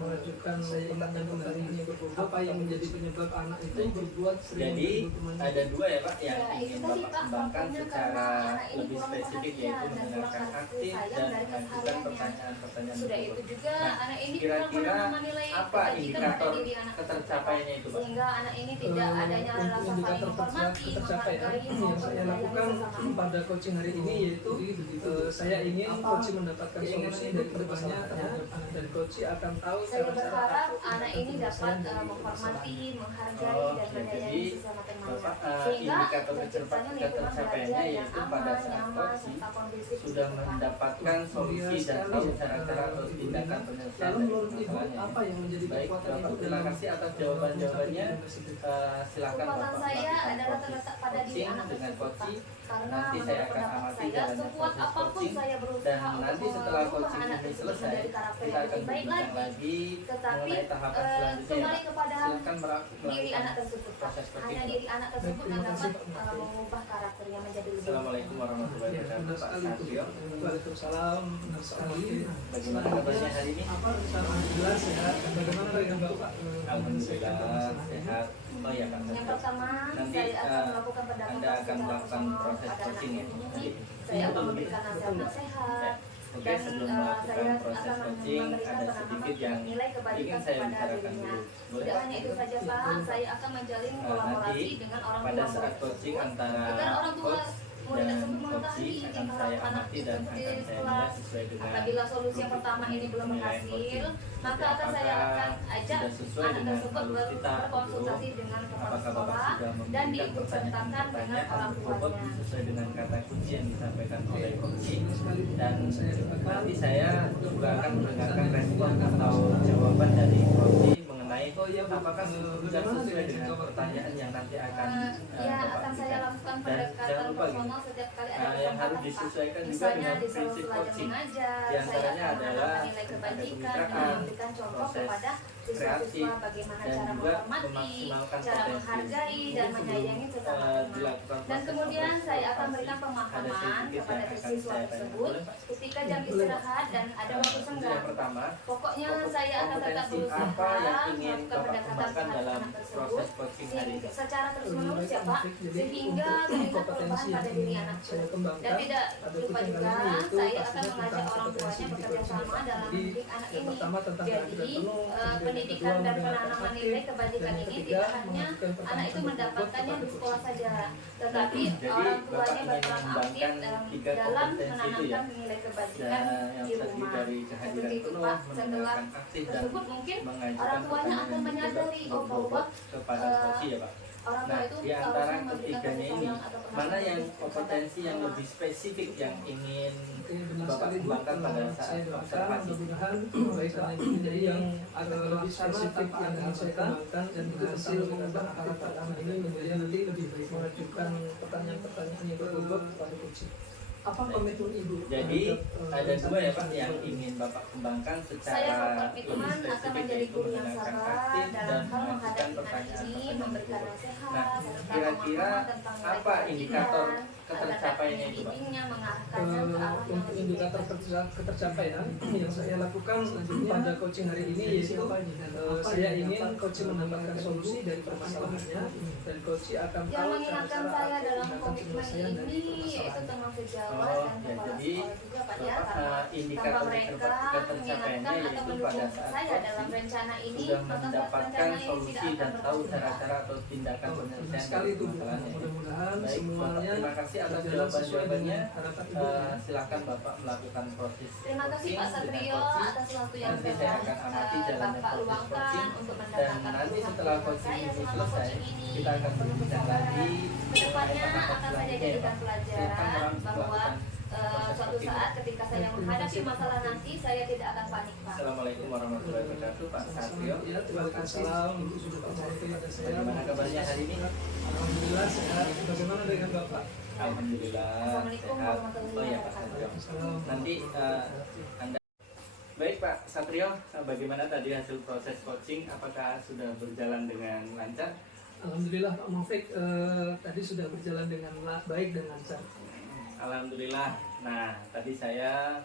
mengajukan pertanyaan kembali ini berbobot apa yang menjadi penyebab anak itu berbuat sering Jadi mengganggu temannya. ada 2 ya Pak yang Ya, itu ingin tadi, Bapak Pak, kembangkan faktornya secara karena anak ini lebih kurang spesifik, perhatian yaitu dan mendengarkan kurang aktif sayang dan dari mengajukan kesehariannya. pertanyaan-pertanyaan Sudah itu berbobot. juga Nah, anak ini kurang kira-kira menanam nilai apa kebajikan pada indikator diri anak ketercapaiannya itu Pak? sehingga anak ini tidak adanya Untuk rasa saling indikator menghormati, ketercapaian menghargai, yang maupun saya menyayangi lakukan sesama. pada coaching hari ini yaitu saya ingin coaching mendapatkan solusi dari permasalahannya dan coaching akan tahu Saya cara-cara berharap aku anak ini untuk dapat menyelesaikan dari menghormati, menghargai, Oh, dan ya, menyayangi jadi sesama temannya. Bapak Sehingga indikator terciptanya lingkungan ketercapaiannya belajar yang yaitu aman, pada saat nyaman, coaching serta kondusif. sudah mendapatkan solusi dan tahu cara-cara atau tindakan penyelesaian Lalu dari menurut Ibu permasalahannya. apa yang menjadi Baik, kekuatan Bapak, Ibu terima dalam kasih atas jawaban-jawabannya. Silakan Kekuatan Bapak saya melakukan adalah proses terletak pada diri coaching anak dengan tersebut, Pak. coaching. Karena Nanti saya menurut akan pendapat amati saya, jalannya sekuat proses apapun coaching. saya berusaha Dan nanti untuk setelah merubah coaching anak ini tersebut selesai, menjadi karakter kita yang akan lebih baik berbincang lagi. lagi Tetapi mengenai tahapan selanjutnya. kembali kepada Silakan diri anak tersebut, Pak. proses coaching. Hanya diri anak tersebut yang Terima kasih, dapat Pak. mengubah karakternya menjadi lebih Assalamualaikum warahmatullahi Ya, wabarakatuh. benar Pak sekali itu. Satrio, Waalaikumsalam, benar sekali. bagaimana kabarnya hari ini? Apa alhamdulillah sehat. Bagaimana dengan Bapak? Alhamdulillah sehat. Oh ya Pak Yang Satrio. pertama, Nanti, saya akan melakukan pendampingan Anda akan secara melakukan personal proses pada anak coaching ya? ini. Saya akan memberikan nasihat-nasihat. Oke, Dan sebelum saya melakukan proses akan coaching, memberikan ada penanaman sedikit yang nilai ingin kebajikan saya kepada bicarakan dirinya. dulu. Boleh Tidak Pak? hanya itu saja Pak, saya akan menjalin Nanti kolaborasi dengan orang pada tua saat murid coaching tersebut antara agar orang tua coach murid dan tersebut mengetahui coaching akan tingkah saya laku anak amati dan tersebut akan di saya nilai kelas. sesuai dengan Apabila solusi yang pertama ini belum penilaian berhasil, coaching. maka akan saya akan ajak sudah sesuai anak dengan tersebut alur kita atau berkonsultasi belum? dengan kepala Apakah Bapak sekolah sudah dan memberikan diikutsertakan dengan pertanyaan orang berbobot tuanya. sesuai dengan kata kunci yang disampaikan oleh coaching? Dan saya nanti saya juga akan mendengarkan respon atau jawaban dari coaching mengenai apakah sudah sesuai dengan pertanyaan yang nanti akan Ya, Bapak akan saya berikan. lakukan Dan jangan pendekatan lupa gini, personal setiap kali ada yang harus kesempatan Pak. disesuaikan juga Misalnya dengan di sela prinsip sela jam coaching. mengajar, Di saya antaranya akan adalah menanamkan nilai ada kebajikan kemitraan, dan memberikan contoh proses kepada kreatif, siswa-siswa bagaimana dan cara juga menghormati, memaksimalkan cara potensi. menghargai dan Mungkin menyayangi sebelum, sesama teman. dilakukan Dan proses kemudian saya akan observasi, berikan ada pemahaman sedikit kepada yang akan siswa saya tanyakan. tersebut Boleh, Pak? ketika jam istirahat dan ada waktu Itu senggang. yang pertama. Pokoknya saya akan tetap Kompetensi berusaha apa yang ingin melakukan Bapak pendekatan kembangkan terhadap dalam anak tersebut proses coaching hari ini? secara terus menerus ya Pak, Jadi sehingga untuk terlihat kompetensi perubahan pada yang diri ingin anak saya dan kembangkan tidak pada lupa coaching juga kali ini yaitu saya akan pastinya mengajak tentang orang kompetensi tuanya inti bekerja coaching. sama dalam Jadi mendidik anak yang ini. pertama tentang keadilan Jadi penuh, kemudian yang pendidikan kedua dan mendengarkan penanaman aktif, nilai kebajikan dan yang ini ketiga tidak hanya mengajukan anak itu pertanyaan mendapatkannya berbobot di sekolah kepada saja, tetapi Jadi, orang Bapak tuanya ingin berperan aktif mengembangkan tiga dalam kompetensi itu ya? menanamkan nilai kebajikan Dan yang di terdiri rumah. dari kehadiran Seperti itu penuh, Pak, setelah mendengarkan aktif dan tersebut mungkin mengajukan orang tuanya pertanyaan akan yang menyadari oh bahwa berbobot kepada coaching ya Pak. orang tua Nah, itu di antara seharusnya memberikan ketiganya kasih ini, sayang atau mana perhatian yang kepada kompetensi yang orang. lebih spesifik yang ingin Oke, benar Bapak sekali Bu. kembangkan pada saat Saya doakan observasi? mudah-mudahan baik Pak. Jadi yang agak lebih spesifik yang ingin saya kembangkan dan berhasil mengubah harapan ini menjadi nanti lebih baik mengajukan pertanyaan-pertanyaan yang berbobot kepada coach. Apa komitmen Ibu? Jadi terhadap, ada dua ya Pak rencana yang ini? ingin Bapak kembangkan Saya secara berkomitmen lebih akan spesifik, menjadi yaitu guru yang mendengarkan sabar aktif dan dalam hal mengajukan menghadapi anak ini, pertanyaan-pertanyaan memberikan berbobot. nasihat, Nah, serta kira-kira pemahaman tentang nilai apa indikator kebahagiaan, ketercapaiannya agar itu Pak? dididikannya mengarahkannya ke arah yang Untuk lebih indikator baik. ketercapaian yang saya lakukan pada coaching hari ini yaitu saya ingin coaching mendapatkan solusi dari permasalahannya dan coaching akan Yang tahu mengingatkan cara-cara saya aktif dalam tindakan komitmen penyelesaian dari ini permasalahan. yaitu termasuk Jawa Oh, dan ya, kepala jadi sekolah juga Pak ya, Bapak, karena indikator tanpa mereka ketercapaiannya mengingatkan atau yaitu pada mendukung saat saya dalam coaching rencana ini, sudah maka mendapatkan rencana ini solusi tidak dan akan tahu berhasil. cara-cara atau tindakan Benar penyelesaian sekali dari itu Bu. masalahnya. Mudah-mudahan Baik, Bapak, semuanya terima kasih atas berjalan sesuai jawaban-jawabannya. dengan harapan Ibu. Silakan Bapak melakukan proses Terima kasih Pak coaching dengan Satrio coaching. atas waktu yang Nanti saya akan amati jalannya Bapak proses luangkan coaching, untuk dan mendatangkan nanti keluhan setelah keluhan coaching saya itu selama selesai coaching ini. kita akan berbincang lagi Kedepannya mengenai akan saya selanjutnya, jadikan Pak. pelajaran Silakan bahwa melakukan proses suatu coaching. saat ketika saya menghadapi masalah nanti saya tidak akan panik Pak. Assalamualaikum warahmatullahi wabarakatuh, Pak Satrio. Ya, terima kasih Ibu sudah percaya kepada saya. Bagaimana kabarnya hari ini? Alhamdulillah sehat. Bagaimana dengan Bapak? Alhamdulillah Assalamualaikum sehat. warahmatullahi Oh ya Pak wabarakatuh. Satrio. Nanti Anda. Baik Pak Satrio, bagaimana tadi hasil proses coaching? Apakah sudah berjalan dengan lancar? Alhamdulillah Pak Maufik, tadi sudah berjalan dengan baik dan lancar. Alhamdulillah. Nah, tadi saya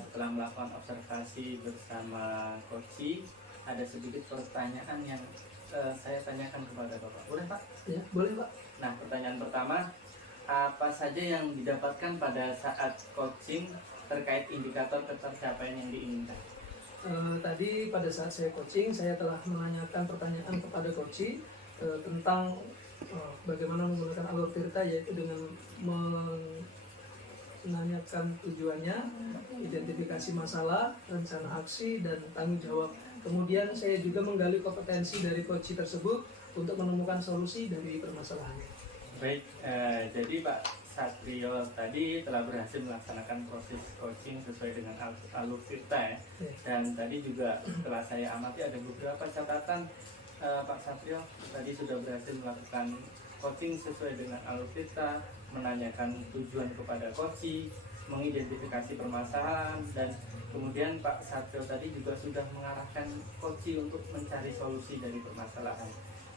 setelah melakukan observasi bersama Coach, ada sedikit pertanyaan yang saya tanyakan kepada Bapak. Boleh Pak? Ya, boleh Pak. Nah, pertanyaan pertama, apa saja yang didapatkan pada saat coaching terkait indikator ketercapaian yang diinginkan? Tadi pada saat saya coaching, saya telah menanyakan pertanyaan kepada coach tentang bagaimana menggunakan alur tirta, yaitu dengan menanyakan tujuannya, identifikasi masalah, rencana aksi, dan tanggung jawab. Kemudian saya juga menggali kompetensi dari coach tersebut untuk menemukan solusi dari permasalahannya. Baik, jadi Pak Satrio tadi telah berhasil melaksanakan proses coaching sesuai dengan alur tirta ya. Dan tadi juga setelah saya amati ada beberapa catatan Pak Satrio tadi sudah berhasil melakukan coaching sesuai dengan alur tirta, menanyakan tujuan kepada coach, mengidentifikasi permasalahan, dan kemudian Pak Satrio tadi juga sudah mengarahkan coach untuk mencari solusi dari permasalahan.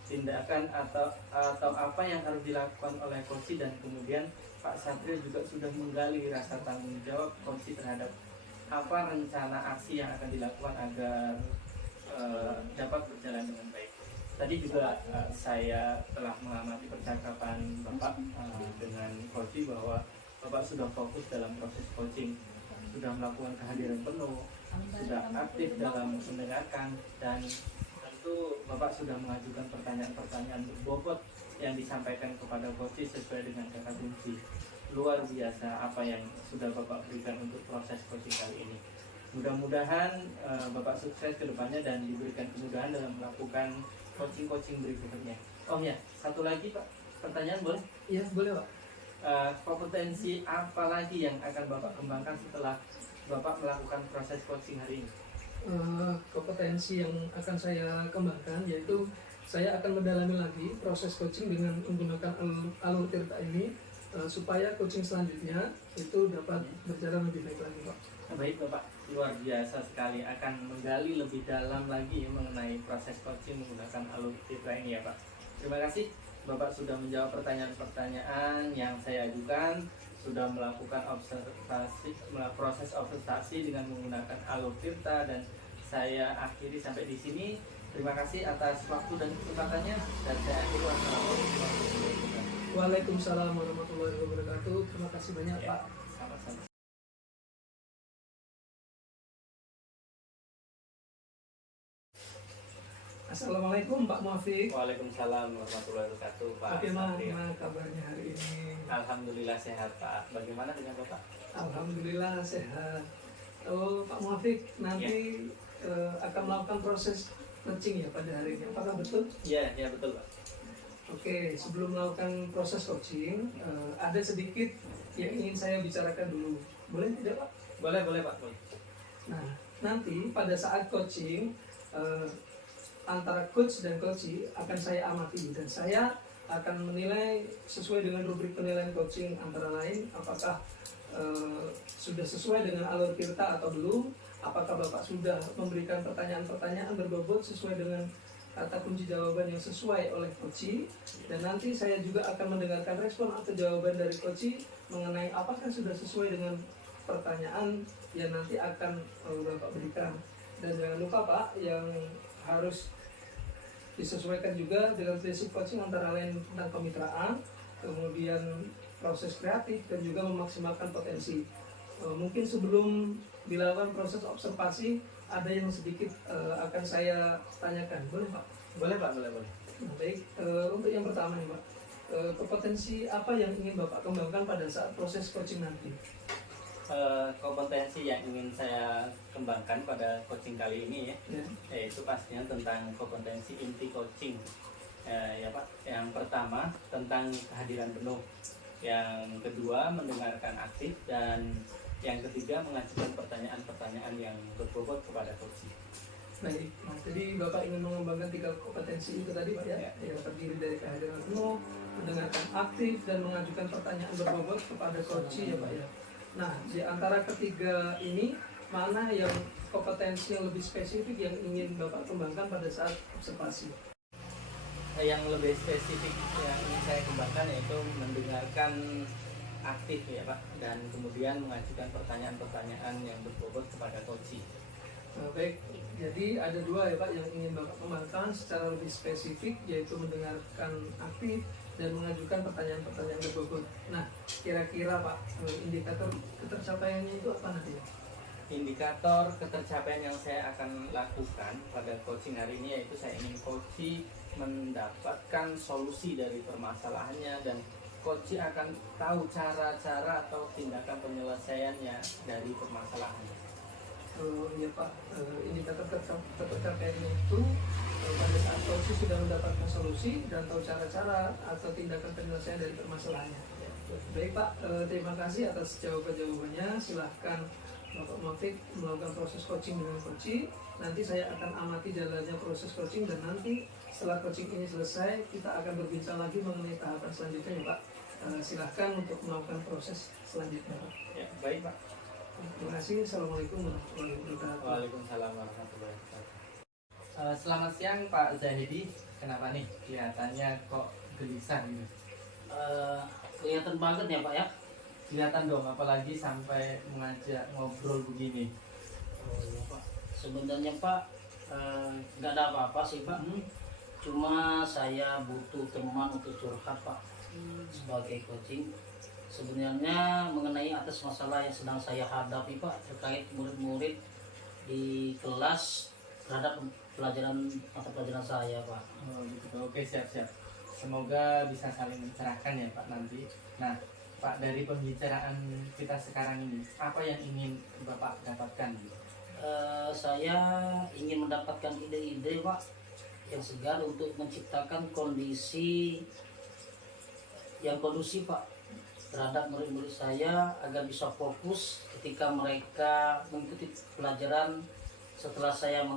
Tindakan atau apa yang harus dilakukan oleh coach, dan kemudian Pak Satrio juga sudah menggali rasa tanggung jawab coach terhadap apa rencana aksi yang akan dilakukan agar dapat berjalan dengan baik. Tadi juga saya telah mengamati percakapan Bapak dengan coach bahwa Bapak sudah fokus dalam proses coaching, sudah melakukan kehadiran penuh, sudah aktif dalam mendengarkan, dan tentu Bapak sudah mengajukan pertanyaan-pertanyaan berbobot yang disampaikan kepada coach sesuai dengan kata kunci. Luar biasa apa yang sudah Bapak berikan untuk proses coaching kali ini. Mudah-mudahan Bapak sukses ke depannya dan diberikan kemudahan dalam melakukan coaching berikutnya. Oh ya, satu lagi Pak, pertanyaan boleh? Iya, boleh Pak. Kompetensi apa lagi yang akan Bapak kembangkan setelah Bapak melakukan proses coaching hari ini? Kompetensi yang akan saya kembangkan yaitu saya akan mendalami lagi proses coaching dengan menggunakan alur tirta ini supaya coaching selanjutnya itu dapat berjalan lebih baik lagi Pak. Baik Bapak, luar biasa sekali, akan menggali lebih dalam lagi mengenai proses coaching menggunakan alur tirta ini ya Pak. Terima kasih Bapak sudah menjawab pertanyaan-pertanyaan yang saya ajukan, sudah melakukan proses observasi dengan menggunakan alur tirta, dan saya akhiri sampai di sini. Terima kasih atas waktu dan kesempatannya, dan saya akhiri. Wassalamualaikum warahmatullahi wabarakatuh. Waalaikumsalam warahmatullahi wabarakatuh. Terima kasih banyak Ya, Pak. sama-sama. Assalamualaikum Pak Muafiq. Waalaikumsalam warahmatullahi wabarakatuh, Pak Bagaimana Satrio. kabarnya hari ini? Alhamdulillah sehat Pak. Bagaimana dengan Bapak? Alhamdulillah sehat. Oh Pak Muafiq, nanti akan melakukan proses coaching ya pada hari ini. Apakah betul? Iya, betul Pak. Oke, sebelum melakukan proses coaching, ada sedikit yang ingin saya bicarakan dulu. Boleh tidak, Pak? Boleh Pak. Boleh. Nah, nanti pada saat coaching, antara coach dan coachee akan saya amati dan saya akan menilai sesuai dengan rubrik penilaian coaching, antara lain apakah sudah sesuai dengan alur tirta atau belum, apakah Bapak sudah memberikan pertanyaan-pertanyaan berbobot sesuai dengan kata kunci jawaban yang sesuai oleh coachee, dan nanti saya juga akan mendengarkan respon atau jawaban dari coachee mengenai apakah sudah sesuai dengan pertanyaan yang nanti akan Bapak berikan. Dan jangan lupa Pak, yang harus disesuaikan juga dengan prinsip coaching antara lain tentang kemitraan, kemudian proses kreatif, dan juga memaksimalkan potensi. Mungkin sebelum dilakukan proses observasi, ada yang sedikit akan saya tanyakan, boleh Pak? Boleh Pak, boleh. Nah, baik, untuk yang pertama nih Pak, kompetensi apa yang ingin Bapak kembangkan pada saat proses coaching nanti? Kompetensi yang ingin saya kembangkan pada coaching kali ini ya, yaitu pastinya tentang kompetensi inti coaching. Ya Pak, yang pertama tentang kehadiran penuh, yang kedua mendengarkan aktif, dan yang ketiga mengajukan pertanyaan-pertanyaan yang berbobot kepada coaching. Baik, nah, jadi Bapak ingin mengembangkan 3 kompetensi itu tadi Pak ya, yang terdiri dari kehadiran penuh, mendengarkan aktif, dan mengajukan pertanyaan berbobot kepada coaching ya Pak ya. Nah, di antara ketiga ini, mana yang kompetensi yang lebih spesifik yang ingin Bapak kembangkan pada saat observasi? Yang lebih spesifik yang ingin saya kembangkan yaitu mendengarkan aktif ya Pak, dan kemudian mengajukan pertanyaan-pertanyaan yang berbobot kepada coaching. Baik, jadi ada 2 ya Pak yang ingin Bapak kembangkan secara lebih spesifik, yaitu mendengarkan aktif dan mengajukan pertanyaan-pertanyaan berbobot. Nah, kira-kira Pak, indikator ketercapaiannya itu apa nanti? Indikator ketercapaian yang saya akan lakukan pada coaching hari ini yaitu saya ingin coaching mendapatkan solusi dari permasalahannya, dan coaching akan tahu cara-cara atau tindakan penyelesaiannya dari permasalahannya. Ya Pak, indikator ketercapaiannya itu pada saat coach sudah mendapatkan solusi dan tahu cara-cara atau tindakan penyelesaian dari permasalahannya. Baik Pak, terima kasih atas jawabannya. Silahkan Bapak Muafiq melakukan proses coaching dengan coaching. Nanti saya akan amati jalannya proses coaching, dan nanti setelah coaching ini selesai kita akan berbincang lagi mengenai tahapan selanjutnya ya Pak. Silahkan untuk melakukan proses selanjutnya Pak. Ya, baik Pak. Terima kasih. Assalamualaikum warahmatullahi wabarakatuh. Waalaikumsalam warahmatullahi wabarakatuh. Selamat siang Pak Zahidi. Kenapa nih kelihatannya kok gelisah gitu? Kelihatan banget ya Pak ya. Kelihatan dong, apalagi sampai mengajak ngobrol begini. Oh iya Pak. Sebenarnya Pak nggak ada apa-apa sih Pak. Cuma saya butuh teman untuk curhat Pak sebagai coaching. Sebenarnya mengenai atas masalah yang sedang saya hadapi Pak terkait murid-murid di kelas terhadap mata pelajaran saya Pak. Oh gitu. Oke, siap-siap. Semoga bisa saling mencerahkan ya Pak nanti. Nah Pak, dari pembicaraan kita sekarang ini, apa yang ingin Bapak dapatkan? Saya ingin mendapatkan ide-ide Pak yang segar untuk menciptakan kondisi yang kondusif Pak terhadap murid-murid saya agar bisa fokus ketika mereka mengikuti pelajaran setelah saya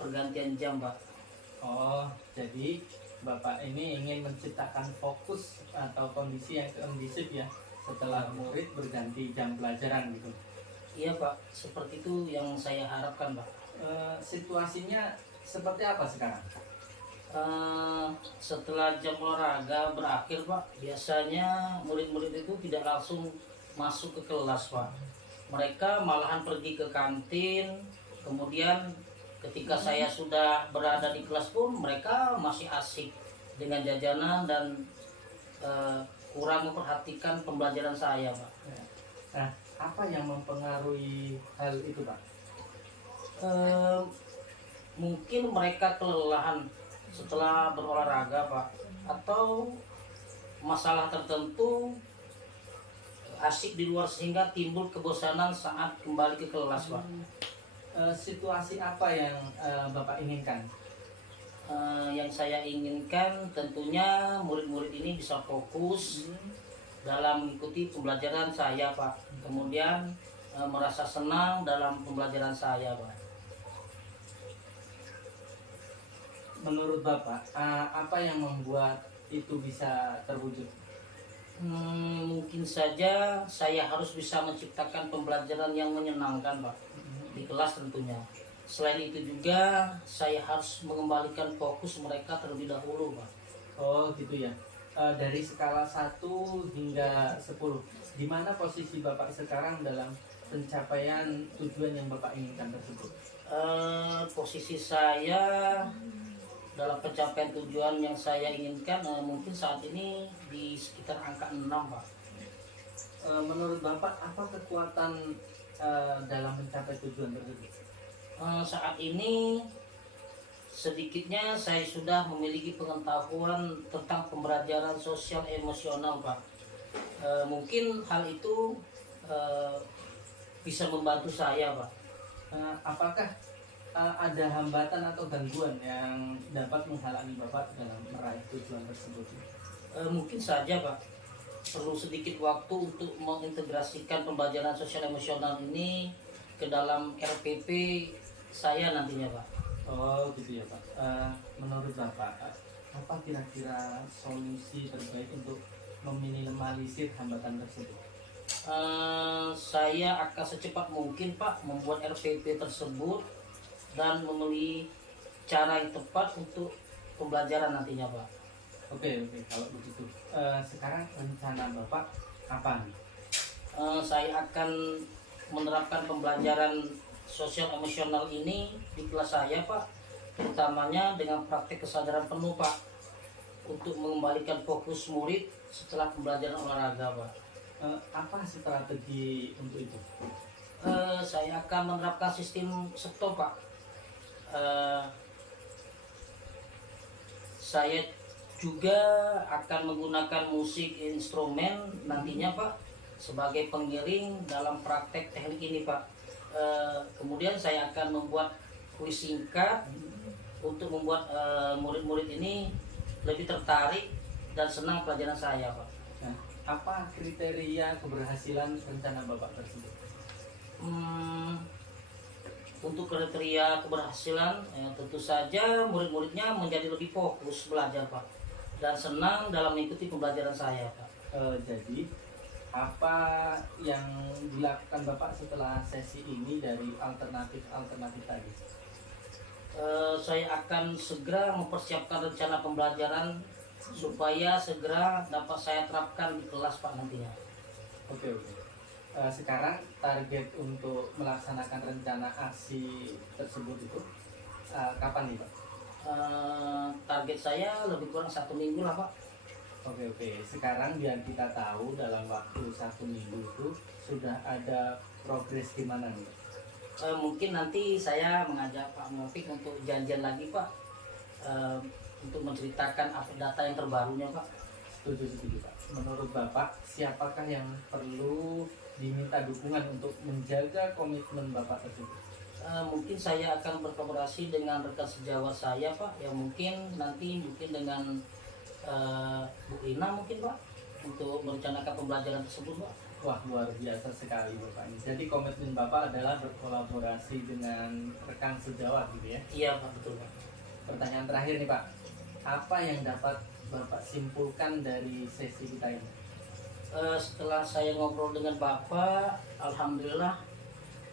pergantian jam Pak. Oh, jadi Bapak ini ingin menciptakan fokus atau kondisi yang kondusif ya setelah murid berganti jam pelajaran gitu. Iya Pak, seperti itu yang saya harapkan Pak. Situasinya seperti apa sekarang? Setelah jam olahraga berakhir Pak, biasanya murid-murid itu tidak langsung masuk ke kelas Pak. Mereka malahan pergi ke kantin, kemudian ketika saya sudah berada di kelas pun mereka masih asik dengan jajanan dan kurang memperhatikan pembelajaran saya Pak. Nah, apa yang mempengaruhi hal itu Pak? Mungkin mereka kelelahan setelah berolahraga Pak, atau masalah tertentu asik di luar sehingga timbul kebosanan saat kembali ke kelas Pak. Situasi apa yang Bapak inginkan? Yang saya inginkan tentunya murid-murid ini bisa fokus dalam mengikuti pembelajaran saya, Pak. Kemudian merasa senang dalam pembelajaran saya, Pak. Menurut Bapak, apa yang membuat itu bisa terwujud? Mungkin saja saya harus bisa menciptakan pembelajaran yang menyenangkan, Pak, di kelas tentunya. Selain itu juga saya harus mengembalikan fokus mereka terlebih dahulu, Pak. Oh gitu ya. Dari skala 1 hingga 10, di mana posisi Bapak sekarang dalam pencapaian tujuan yang Bapak inginkan tersebut? Posisi saya dalam pencapaian tujuan yang saya inginkan mungkin saat ini di sekitar angka 6, Pak. Menurut Bapak, apa kekuatan dalam mencapai tujuan tersebut? Saat ini sedikitnya saya sudah memiliki pengetahuan tentang pembelajaran sosial emosional, Pak. Mungkin hal itu bisa membantu saya, Pak. Apakah ada hambatan atau gangguan yang dapat menghalangi Bapak dalam meraih tujuan tersebut? Mungkin saja, Pak. Perlu sedikit waktu untuk mengintegrasikan pembelajaran sosial emosional ini ke dalam RPP saya nantinya, Pak. Oh gitu ya Pak. Menurut Bapak, apa kira-kira solusi terbaik untuk meminimalisir hambatan tersebut? Saya akan secepat mungkin, Pak, membuat RPP tersebut dan memilih cara yang tepat untuk pembelajaran nantinya, Pak. Oke, kalau begitu. Sekarang rencana Bapak apa nih? Saya akan menerapkan pembelajaran sosial emosional ini di kelas saya, Pak, terutamanya dengan praktek kesadaran penuh, Pak, untuk mengembalikan fokus murid setelah pembelajaran olahraga, Pak. Apa strategi untuk itu? Saya akan menerapkan sistem stop, Pak. Saya juga akan menggunakan musik instrumen nantinya, Pak, sebagai pengiring dalam praktek teknik ini, Pak. Kemudian saya akan membuat kuis singkat untuk membuat murid-murid ini lebih tertarik dan senang pelajaran saya, Pak. Nah, apa kriteria keberhasilan rencana Bapak tersebut? Untuk kriteria keberhasilan, tentu saja murid-muridnya menjadi lebih fokus belajar, Pak, dan senang dalam mengikuti pembelajaran saya, Pak. Jadi apa yang dilakukan Bapak setelah sesi ini dari alternatif tadi? Saya akan segera mempersiapkan rencana pembelajaran supaya segera dapat saya terapkan di kelas, Pak, nantinya. Oke. Sekarang target untuk melaksanakan rencana aksi tersebut itu kapan nih Pak? Target saya lebih kurang 1 minggu lah, Pak. Oke. Sekarang biar kita tahu dalam waktu 1 minggu itu sudah ada progres di mana nih? Mungkin nanti saya mengajak Pak Mofik untuk janjian lagi, Pak, untuk menceritakan update data yang terbarunya, Pak. Setuju Pak. Menurut Bapak, siapakah yang perlu diminta dukungan untuk menjaga komitmen Bapak tersebut? Mungkin saya akan berkolaborasi dengan rekan sejawat saya, Pak, yang mungkin dengan Bu Ina mungkin, Pak, untuk merencanakan pembelajaran tersebut, Pak. Wah, luar biasa sekali Bapak ini. Jadi komitmen Bapak adalah berkolaborasi dengan rekan sejawat gitu ya? Iya, Pak, betul, Pak. Pertanyaan terakhir nih Pak, apa yang dapat Bapak simpulkan dari sesi kita ini? Setelah saya ngobrol dengan Bapak, alhamdulillah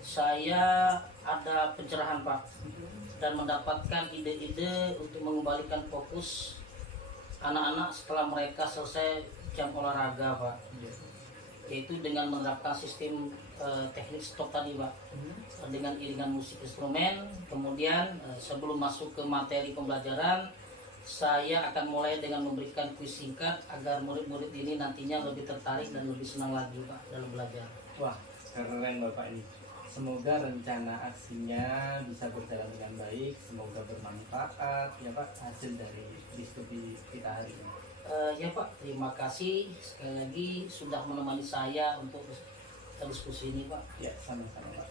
saya ada pencerahan, Pak, dan mendapatkan ide-ide untuk mengembalikan fokus anak-anak setelah mereka selesai jam olahraga, Pak, yaitu dengan menerapkan sistem teknik stop tadi, Pak, dengan iringan musik instrumen. Kemudian sebelum masuk ke materi pembelajaran, saya akan mulai dengan memberikan kuis singkat agar murid-murid ini nantinya lebih tertarik dan lebih senang lagi, Pak, dalam belajar. Wah, keren Bapak ini. Semoga rencana aksinya bisa berjalan dengan baik, semoga bermanfaat ya Pak hasil dari diskusi kita hari ini. Ya Pak, terima kasih sekali lagi sudah menemani saya untuk diskusi ini, Pak. Ya, sama-sama Pak.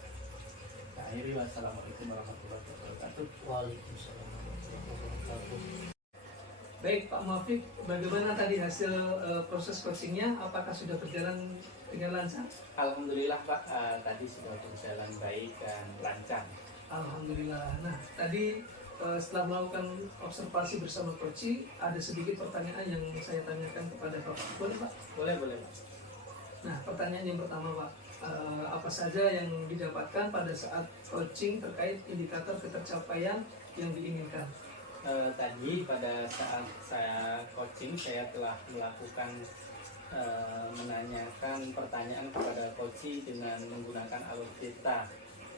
Akhiri wassalamualaikum warahmatullahi wabarakatuh. Waalaikumsalam warahmatullahi wabarakatuh. Baik Pak Muafiq, bagaimana tadi hasil proses coachingnya? Apakah sudah berjalan dengan lancar? Alhamdulillah Pak, tadi sudah berjalan baik dan lancar. Alhamdulillah. Nah, tadi setelah melakukan observasi bersama coach, ada sedikit pertanyaan yang saya tanyakan kepada Bapak. Boleh Pak? Boleh Pak. Nah, pertanyaan yang pertama Pak, apa saja yang didapatkan pada saat coaching terkait indikator ketercapaian yang diinginkan? Tadi pada saat saya coaching, saya telah melakukan menanyakan pertanyaan kepada coach dengan menggunakan alur cerita,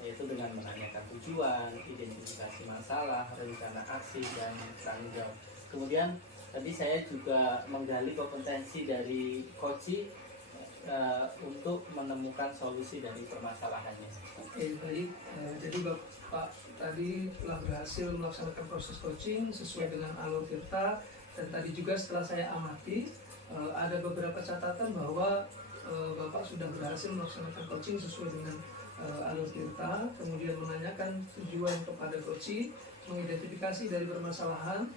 yaitu dengan menanyakan tujuan, identifikasi masalah, rencana aksi, dan tanggung jawab. Kemudian tadi saya juga menggali kompetensi dari coach untuk menemukan solusi dari permasalahannya. Oke, baik. Jadi Bapak tadi telah berhasil melaksanakan proses coaching sesuai dengan alur tirta, dan tadi juga setelah saya amati ada beberapa catatan bahwa Bapak sudah berhasil melaksanakan coaching sesuai dengan alur tirta, kemudian menanyakan tujuan kepada coach, mengidentifikasi dari permasalahan,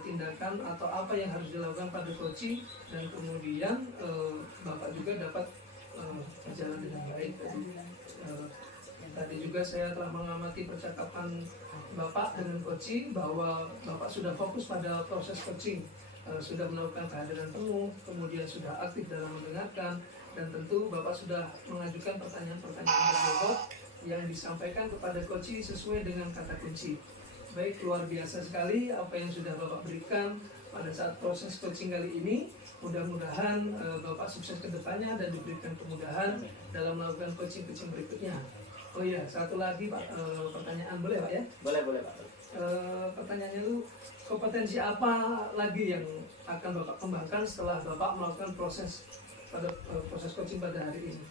tindakan atau apa yang harus dilakukan pada coach, dan kemudian Bapak juga dapat berjalan dengan baik. Tadi juga saya telah mengamati percakapan Bapak dengan coach bahwa Bapak sudah fokus pada proses coaching, sudah melakukan kehadiran penuh, kemudian sudah aktif dalam mendengarkan, dan tentu Bapak sudah mengajukan pertanyaan-pertanyaan berbobot yang disampaikan kepada coach sesuai dengan kata kunci. Baik, luar biasa sekali apa yang sudah Bapak berikan pada saat proses coaching kali ini. Mudah-mudahan Bapak sukses ke depannya dan diberikan kemudahan dalam melakukan coaching-coaching berikutnya. Oh iya, satu lagi Pak, pertanyaan boleh Pak ya? Boleh Pak. Pertanyaannya itu, kompetensi apa lagi yang akan Bapak kembangkan setelah Bapak melakukan proses coaching pada hari ini?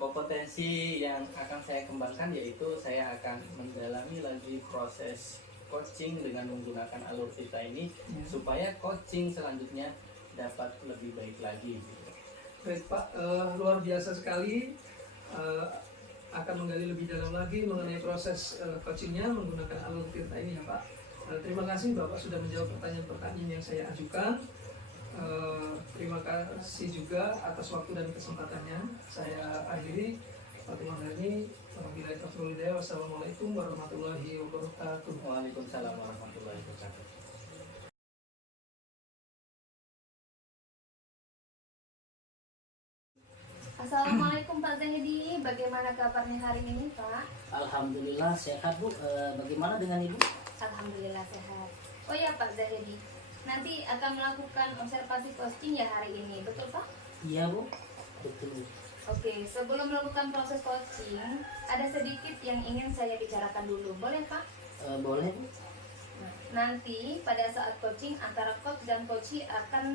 Kompetensi yang akan saya kembangkan yaitu saya akan mendalami lagi proses coaching dengan menggunakan alur cerita ini supaya coaching selanjutnya dapat lebih baik lagi. Baik Pak, luar biasa sekali. Akan menggali lebih dalam lagi mengenai proses coachingnya menggunakan alur cerita ini ya Pak. Terima kasih Bapak sudah menjawab pertanyaan-pertanyaan yang saya ajukan. Terima kasih juga atas waktu dan kesempatannya. Saya akhiri. Wassalamualaikum warahmatullahi wabarakatuh. Waalaikumsalam warahmatullahi wabarakatuh. Assalamualaikum Pak Zahidi, bagaimana kabarnya hari ini Pak? Alhamdulillah sehat Bu. Bagaimana dengan Ibu? Alhamdulillah sehat. Oh ya Pak Zahidi, nanti akan melakukan observasi coaching ya hari ini, betul Pak? Iya Bu, betul. Oke, sebelum melakukan proses coaching, ada sedikit yang ingin saya bicarakan dulu, boleh Pak? Boleh Bu. Nanti pada saat coaching antara coach dan coachee akan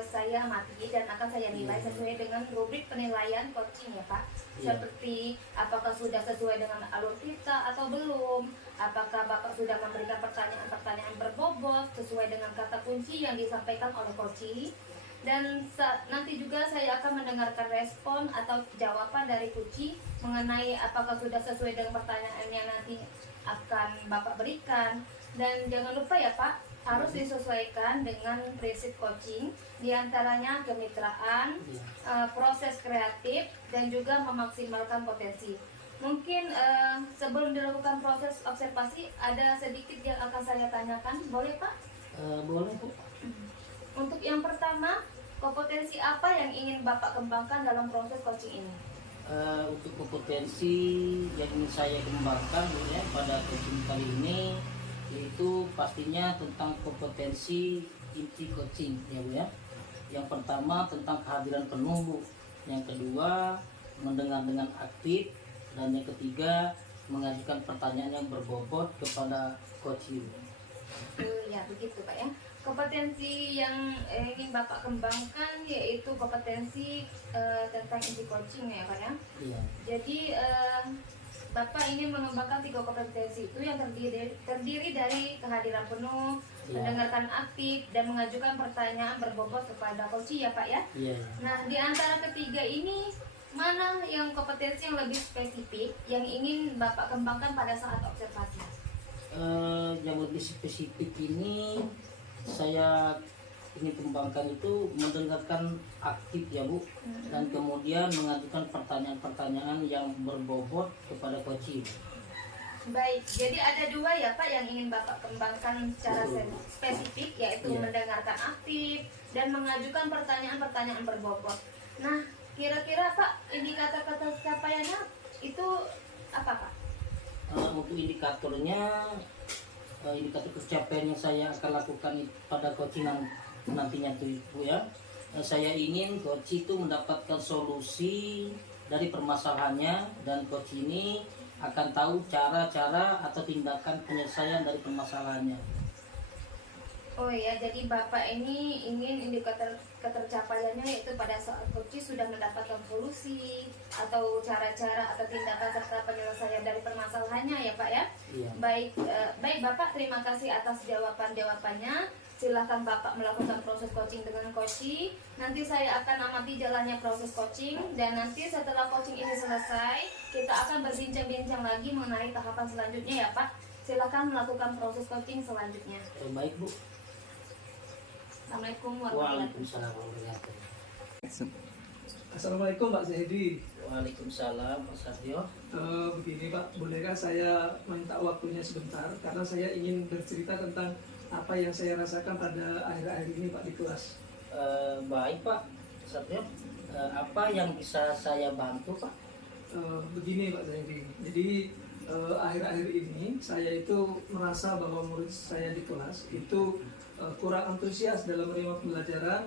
saya amati dan akan saya nilai sesuai dengan rubrik penilaian coaching ya Pak. Seperti apakah sudah sesuai dengan alur kita atau belum, apakah Bapak sudah memberikan pertanyaan-pertanyaan berbobot sesuai dengan kata kunci yang disampaikan oleh coachee, dan nanti juga saya akan mendengarkan respon atau jawaban dari coachee mengenai apakah sudah sesuai dengan pertanyaan yang nanti akan Bapak berikan. Dan jangan lupa ya Pak, harus disesuaikan dengan prinsip coaching, diantaranya kemitraan, proses kreatif, dan juga memaksimalkan potensi. Mungkin sebelum dilakukan proses observasi, ada sedikit yang akan saya tanyakan, boleh Pak? Boleh Bu. Untuk yang pertama, kompetensi apa yang ingin Bapak kembangkan dalam proses coaching ini? Untuk kompetensi yang ingin saya kembangkan ya, pada coaching kali ini, yaitu pastinya tentang kompetensi inti coaching ya Bu ya. Yang pertama tentang kehadiran penuh Bu. Yang kedua mendengar dengan aktif, dan yang ketiga mengajukan pertanyaan yang berbobot kepada coach. Ya begitu Pak ya. Kompetensi yang ingin Bapak kembangkan yaitu kompetensi tentang inti coaching ya Pak ya. Iya. Jadi Bapak ingin mengembangkan 3 kompetensi itu yang terdiri dari kehadiran penuh, mendengarkan aktif, dan mengajukan pertanyaan berbobot kepada coach ya Pak ya. Nah, di antara ketiga ini, mana yang kompetensi yang lebih spesifik yang ingin Bapak kembangkan pada saat observasi? yang lebih spesifik ini saya ingin kembangkan itu mendengarkan aktif ya Bu, dan kemudian mengajukan pertanyaan-pertanyaan yang berbobot kepada coaching. Baik, jadi ada dua ya Pak yang ingin Bapak kembangkan secara spesifik, yaitu Iya. mendengarkan aktif dan mengajukan pertanyaan-pertanyaan berbobot. Nah, kira-kira Pak, indikator capaiannya itu apa Pak? Untuk indikatornya, indikator pencapaian yang saya akan lakukan pada coaching nantinya tuh Bu ya, saya ingin coach itu mendapatkan solusi dari permasalahannya, dan coach ini akan tahu cara-cara atau tindakan penyelesaian dari permasalahannya. Oh ya, jadi Bapak ini ingin indikator ketercapaiannya yaitu pada saat coach sudah mendapatkan solusi atau cara-cara atau tindakan serta penyelesaian dari permasalahannya ya Pak ya. Iya. Baik Bapak, terima kasih atas jawabannya. Silahkan Bapak melakukan proses coaching dengan coach. Nanti saya akan amati jalannya proses coaching, dan nanti setelah coaching ini selesai, kita akan berbincang-bincang lagi mengenai tahapan selanjutnya ya Pak. Silahkan melakukan proses coaching selanjutnya. Baik Bu. Assalamualaikum warahmatullahi wabarakatuh. Waalaikumsalam warahmatullahi wabarakatuh. Assalamualaikum Pak Zaidi. Waalaikumsalam Pak Satrio. Begini Pak, bolehkah saya minta waktunya sebentar karena saya ingin bercerita tentang apa yang saya rasakan pada akhir-akhir ini Pak di kelas. Baik Pak Satrio. Apa yang bisa saya bantu Pak? Begini Pak Zaidi, jadi akhir-akhir ini saya itu merasa bahwa murid saya di kelas itu kurang antusias dalam menerima pembelajaran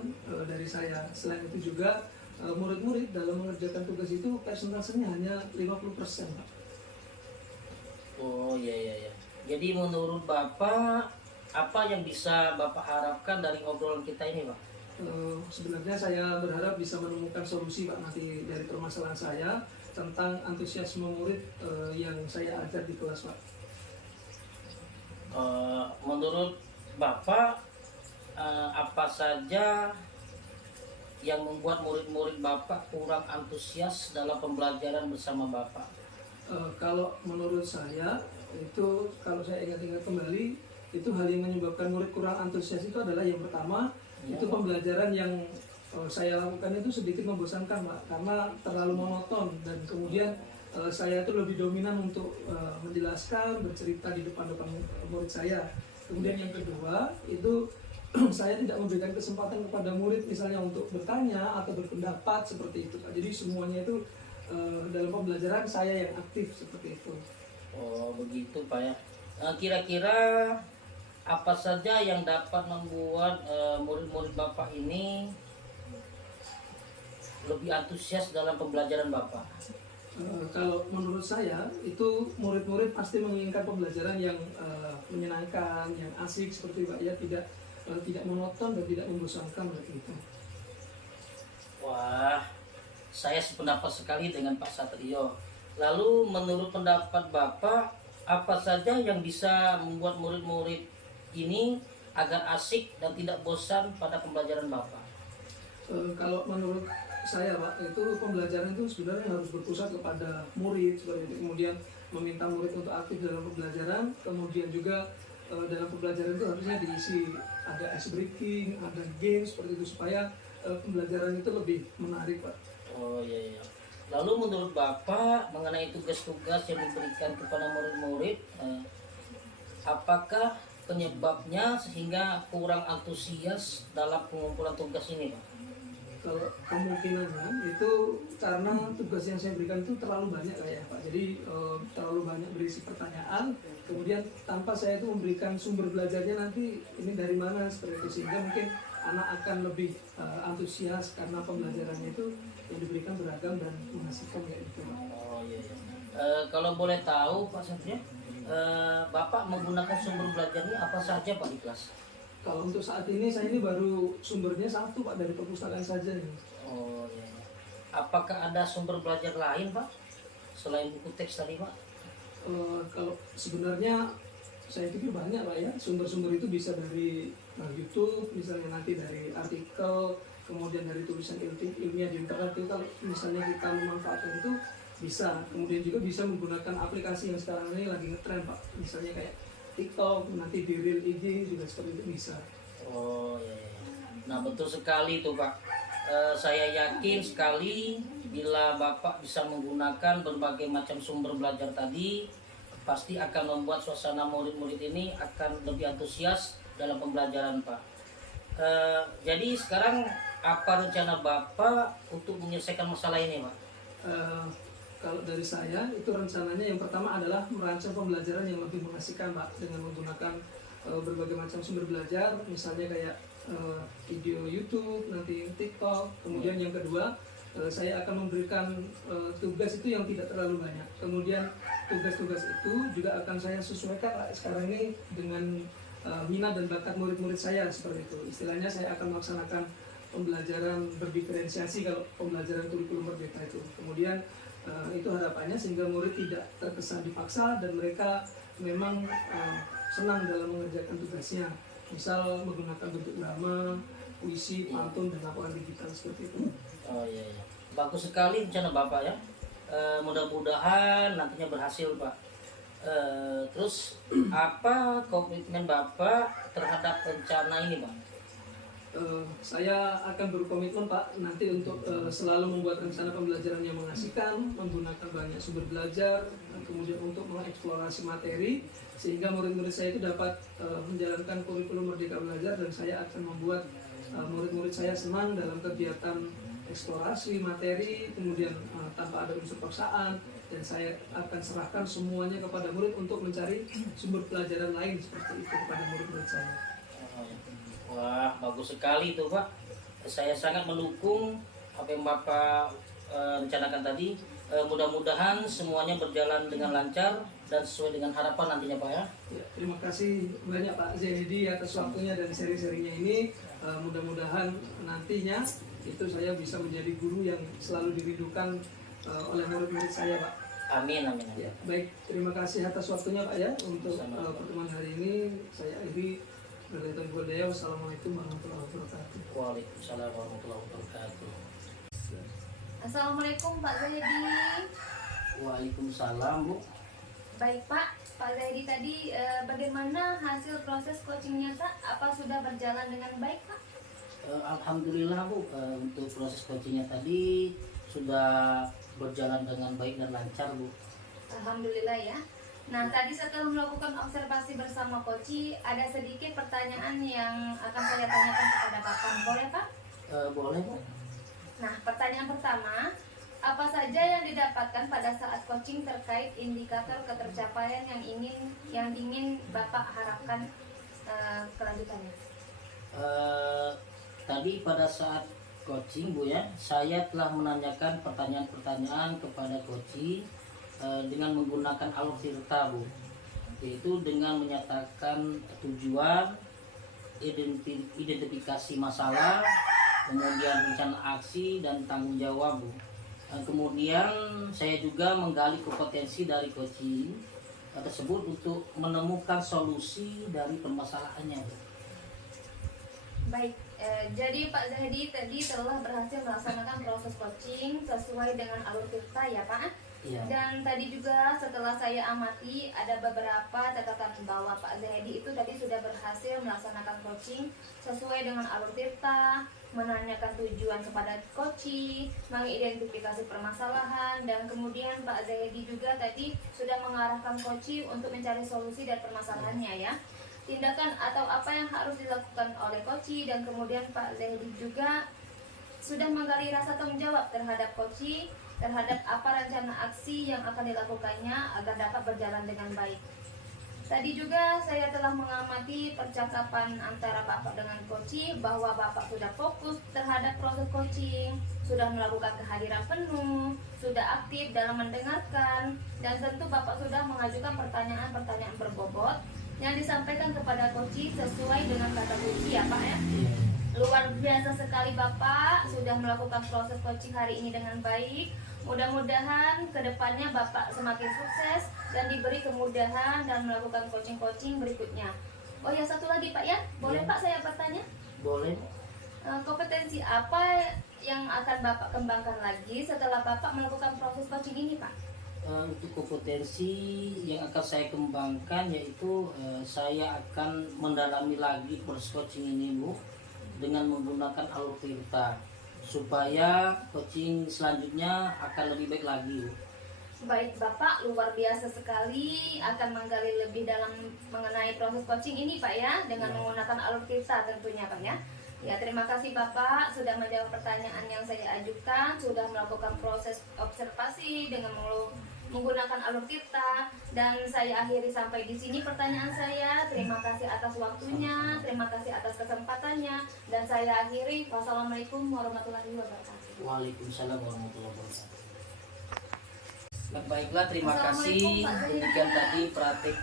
dari saya. Selain itu juga murid-murid dalam mengerjakan tugas itu persentasenya hanya 50% Pak. Oh iya. Jadi menurut Bapak, apa yang bisa Bapak harapkan dari obrolan kita ini Pak? Sebenarnya saya berharap bisa menemukan solusi Pak nanti dari permasalahan saya tentang antusiasme murid yang saya ajar di kelas Pak. Menurut Bapak, apa saja yang membuat murid-murid Bapak kurang antusias dalam pembelajaran bersama Bapak? Kalau menurut saya itu, kalau saya ingat-ingat kembali, itu hal yang menyebabkan murid kurang antusias itu adalah yang pertama itu pembelajaran yang saya lakukan itu sedikit membosankan Pak, karena terlalu monoton, dan kemudian saya itu lebih dominan untuk menjelaskan, bercerita di depan-depan murid saya. Kemudian yang kedua itu saya tidak memberikan kesempatan kepada murid misalnya untuk bertanya atau berpendapat seperti itu Pak. Jadi semuanya itu dalam pembelajaran saya yang aktif seperti itu. Oh begitu Pak ya. Kira-kira apa saja yang dapat membuat murid-murid Bapak ini lebih antusias dalam pembelajaran Bapak? Kalau menurut saya itu murid-murid pasti menginginkan pembelajaran yang menyenangkan, yang asik seperti Pak ya, tidak monoton dan tidak membosankan begitu. Wah, saya sependapat sekali dengan Pak Satrio. Lalu menurut pendapat Bapak, apa saja yang bisa membuat murid-murid ini agar asik dan tidak bosan pada pembelajaran Bapak? Kalau menurut saya Pak, itu pembelajaran itu sebenarnya harus berpusat kepada murid seperti itu. Kemudian meminta murid untuk aktif dalam pembelajaran. Kemudian juga dalam pembelajaran itu harusnya diisi ada ice breaking, ada games seperti itu supaya pembelajaran itu lebih menarik Pak. Oh iya. Lalu menurut Bapak mengenai tugas-tugas yang diberikan kepada murid-murid, apakah penyebabnya sehingga kurang antusias dalam pengumpulan tugas ini Pak? Kalau kemungkinannya itu karena tugas yang saya berikan itu terlalu banyak lah ya Pak. Jadi terlalu banyak berisi pertanyaan, kemudian tanpa saya itu memberikan sumber belajarnya nanti ini dari mana seperti itu, sehingga mungkin anak akan lebih antusias karena pembelajarannya itu yang diberikan beragam dan mengasihkan kayak gitu Pak. Oh iya. Kalau boleh tahu Pak Satria, Bapak menggunakan sumber belajarnya apa saja Pak di kelas? Kalau untuk saat ini saya ini baru sumbernya satu Pak, dari perpustakaan saja ini. Oh iya. Apakah ada sumber belajar lain Pak selain buku teks tadi Pak? Kalau sebenarnya saya pikir banyak Pak ya, sumber-sumber itu bisa dari YouTube, misalnya nanti dari artikel, kemudian dari tulisan ilmiah di internet itu kalau misalnya kita memanfaatkan itu bisa. Kemudian juga bisa menggunakan aplikasi yang sekarang ini lagi ngetren Pak, misalnya kayak TikTok, nanti di Reel IG juga seperti itu bisa. Oh ya, ya. Nah betul sekali tuh Pak. Saya yakin sekali bila Bapak bisa menggunakan berbagai macam sumber belajar tadi, pasti akan membuat suasana murid-murid ini akan lebih antusias dalam pembelajaran Pak. Jadi sekarang apa rencana Bapak untuk menyelesaikan masalah ini Pak? Kalau dari saya itu rencananya yang pertama adalah merancang pembelajaran yang lebih mengasihkan Pak, dengan menggunakan berbagai macam sumber belajar, misalnya kayak video YouTube, nanti TikTok. Kemudian yang kedua, saya akan memberikan tugas itu yang tidak terlalu banyak. Kemudian tugas-tugas itu juga akan saya sesuaikan Pak, sekarang ini dengan minat dan bakat murid-murid saya, seperti itu. Istilahnya saya akan melaksanakan pembelajaran berdiferensiasi kalau pembelajaran kurikulum merdeka itu. Kemudian itu harapannya sehingga murid tidak terkesan dipaksa dan mereka memang senang dalam mengerjakan tugasnya. Misal menggunakan bentuk drama, puisi, pantun, dan laporan digital seperti itu. Oh iya, iya. Bagus sekali rencana Bapak ya. Mudah-mudahan nantinya berhasil Pak. Terus apa komitmen Bapak terhadap rencana ini Pak? Saya akan berkomitmen Pak nanti untuk selalu membuat rencana pembelajaran yang mengasihkan, menggunakan banyak sumber belajar, dan kemudian untuk mengeksplorasi materi sehingga murid-murid saya itu dapat menjalankan kurikulum Merdeka Belajar, dan saya akan membuat murid-murid saya senang dalam kegiatan eksplorasi materi, kemudian tanpa ada unsur paksaan, dan saya akan serahkan semuanya kepada murid untuk mencari sumber pelajaran lain seperti itu kepada murid-murid saya. Wah, bagus sekali itu Pak. Saya sangat mendukung apa yang Bapak rencanakan tadi. Mudah-mudahan semuanya berjalan dengan lancar dan sesuai dengan harapan nantinya Pak ya. Ya, terima kasih banyak Pak Zaidi atas waktunya dan seri-serinya ini. Mudah-mudahan nantinya itu saya bisa menjadi guru yang selalu dirindukan oleh murid-murid saya Pak. Amin, amin, amin. Ya, baik, terima kasih atas waktunya Pak ya untuk pertemuan hari ini. Saya akhiri. Wassalamualaikum warahmatullahi wabarakatuh. Waalaikumsalam warahmatullahi wabarakatuh. Assalamualaikum Pak Zahidi. Waalaikumsalam Bu. Baik Pak Zahidi tadi bagaimana hasil proses coachingnya Pak? Apa sudah berjalan dengan baik Pak? Alhamdulillah Bu, untuk proses coachingnya tadi sudah berjalan dengan baik dan lancar Bu. Alhamdulillah ya. Nah, tadi setelah melakukan observasi bersama Koci, ada sedikit pertanyaan yang akan saya tanyakan kepada Bapak. Boleh Pak? Boleh Bu. Nah, pertanyaan pertama, apa saja yang didapatkan pada saat coaching terkait indikator ketercapaian yang ingin Bapak harapkan kelanjutannya? Tadi pada saat coaching Bu ya, saya telah menanyakan pertanyaan-pertanyaan kepada Koci dengan menggunakan alur tirta Bu, yaitu dengan menyatakan tujuan, identifikasi masalah, kemudian rencana aksi dan tanggung jawab Bu. Kemudian saya juga menggali kompetensi dari coaching tersebut untuk menemukan solusi dari permasalahannya Bu. Baik, jadi Pak Zahidi tadi telah berhasil melaksanakan proses coaching sesuai dengan alur tirta ya Pak. Iya. Dan tadi juga setelah saya amati ada beberapa catatan bahwa Pak Zahidi itu tadi sudah berhasil melaksanakan coaching sesuai dengan alur tirta, menanyakan tujuan kepada coaching, mengidentifikasi permasalahan, dan kemudian Pak Zahidi juga tadi sudah mengarahkan coaching untuk mencari solusi dari permasalahannya ya. Tindakan atau apa yang harus dilakukan oleh coaching, dan kemudian Pak Zahidi juga sudah menggali rasa tanggung jawab terhadap coaching, terhadap apa rencana aksi yang akan dilakukannya agar dapat berjalan dengan baik. Tadi juga saya telah mengamati percakapan antara Bapak dengan coaching bahwa Bapak sudah fokus terhadap proses coaching, sudah melakukan kehadiran penuh, sudah aktif dalam mendengarkan, dan tentu Bapak sudah mengajukan pertanyaan-pertanyaan berbobot yang disampaikan kepada coaching sesuai dengan kata kunci ya Pak ya. Luar biasa sekali Bapak sudah melakukan proses coaching hari ini dengan baik. Mudah-mudahan kedepannya Bapak semakin sukses dan diberi kemudahan dan melakukan coaching-coaching berikutnya. Oh ya, satu lagi Pak ya, boleh Ya. Pak saya bertanya? Boleh. Kompetensi apa yang akan Bapak kembangkan lagi setelah Bapak melakukan proses coaching ini Pak? untuk kompetensi yang akan saya kembangkan yaitu saya akan mendalami lagi proses coaching ini Bu dengan menggunakan alur tirta supaya coaching selanjutnya akan lebih baik lagi Bu. Baik Bapak, luar biasa sekali akan menggali lebih dalam mengenai proses coaching ini Pak ya, dengan menggunakan alur tirta tentunya Pak ya. Ya, terima kasih Bapak sudah menjawab pertanyaan yang saya ajukan, sudah melakukan proses observasi dengan menggunakan alur tirta, dan saya akhiri sampai di sini pertanyaan saya. Terima kasih atas waktunya, terima kasih atas kesempatannya, dan saya akhiri. Wassalamualaikum warahmatullahi wabarakatuh. Waalaikumsalam warahmatullahi wabarakatuh. Baiklah, terima kasih. Demikian tadi praktik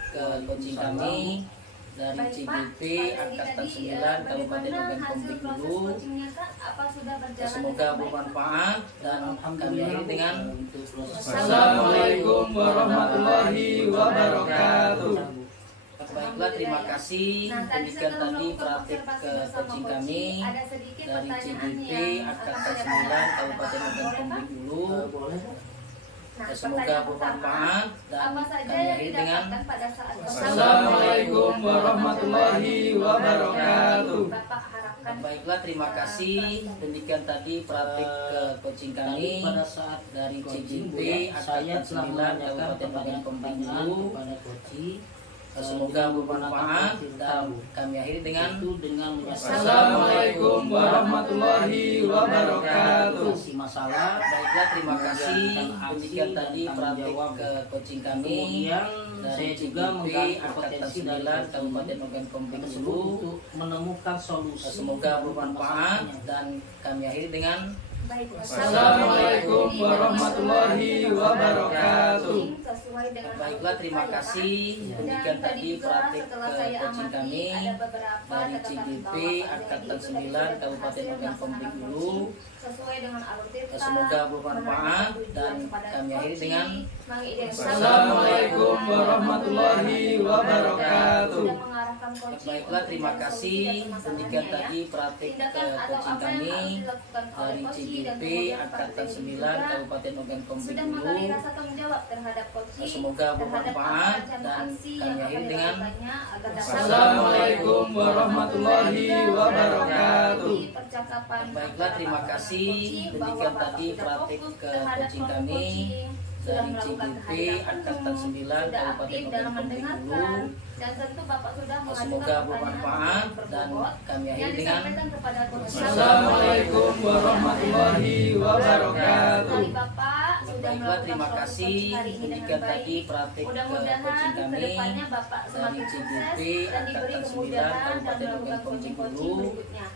coaching kami dari CGP Angkatan 9 Kabupaten Ogan Komering Ulu. Semoga bermanfaat dan kami akhiri dengan Assalamualaikum warahmatullahi wabarakatuh. Baiklah, terima kasih. Demikian tadi praktik coaching kami dari CGP Angkatan 9 Kabupaten Ogan Komering Ulu. Semoga bermanfaat dan kami akhiri dengan Assalamualaikum warahmatullahi wabarakatuh. Baiklah, terima kasih. Demikian tadi praktik coaching kami pada saat dari CGP Angkatan 9 Kabupaten Ogan Komering Ulu. Semoga bermanfaat dan kami akhiri dengan Assalamualaikum warahmatullahi wabarakatuh. Masalah. Baiklah, terima kasih. Demikian tadi praktik coaching kami dari CGP Angkatan 9 Kabupaten Ogan Komering Ulu untuk menemukan solusi. Semoga bermanfaat dan kami akhiri dengan Assalamualaikum warahmatullahi wabarakatuh. Baiklah, terima kasih. Demikian tadi praktik coaching kami dari CGP Angkatan 9 Kabupaten Ogan Komering Ulu. Semoga bermanfaat dan kami akhiri dengan Assalamualaikum warahmatullahi wabarakatuh. Baiklah, terima kasih. Demikian tadi praktik coaching kami dari CGP Angkatan 9 Kabupaten Ogan Komering Ulu. Semoga bermanfaat dan kami akhiri dengan Assalamualaikum warahmatullahi wabarakatuh. Baiklah, terima kasih. Demikian tadi praktik coaching kami dari CGP Angkatan 9 Kabupaten Ogan Komering Ulu. Dan tentu Bapak sudah Semoga bermanfaat dan kami akhiri dengan Assalamualaikum warahmatullahi wabarakatuh. Bapak sudah Baiklah, terima kasih. Demikian tadi praktik mudah-mudahan coaching kami kedepannya Bapak dari semakin CGP sukses dan diberi Angkatan 9 kemudahan dan Kabupaten Ogan melakukan Komering coaching Ulu. berikutnya.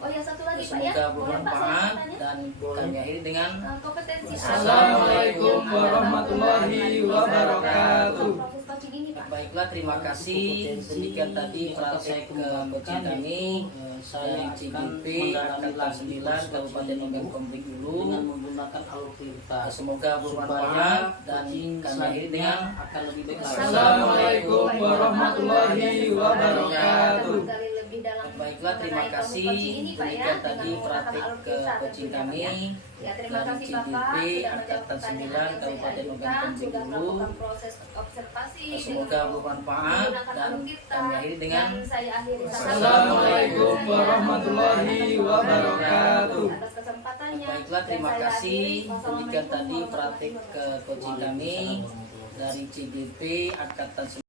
Oh ya, satu lagi Pak ya, Semoga boleh Pak saya bermanfaat bertanya? dan kami akhiri dengan Kompetensi Assalamualaikum warahmatullahi wabarakatuh. proses coaching ini Pak. Baiklah, terima kasih. Demikian tadi praktik coaching kami dari CGP Angkatan 9 Kabupaten Ogan Komering Ulu dengan menggunakan alur tirta. Semoga bermanfaat dan kami akhiri dengan akan lebih baik lagi. Assalamualaikum warahmatullahi wabarakatuh. Menggali lebih dalam Baiklah, terima mengenai proses kasih. coaching ini Pak ya, Demikian dengan tadi menggunakan praktik alur tirta coaching tentunya, Pak kami ya. Ya, terima dari kasih Bapak CGP sudah menjawab Angkatan pertanyaan 9 yang saya Kabupaten Ogan ajukan, Komering sudah Ulu. melakukan proses observasi Semoga dengan bermanfaat menggunakan dan alur tirta, kami akhiri dengan dan saya akhiri Assalamualaikum warahmatullahi wabarakatuh. atas kesempatannya. Baiklah, terima Dan saya kasih. akhiri. Demikian tadi Wassalamualaikum praktik warahmatullahi coaching kami dari CGP Angkatan 9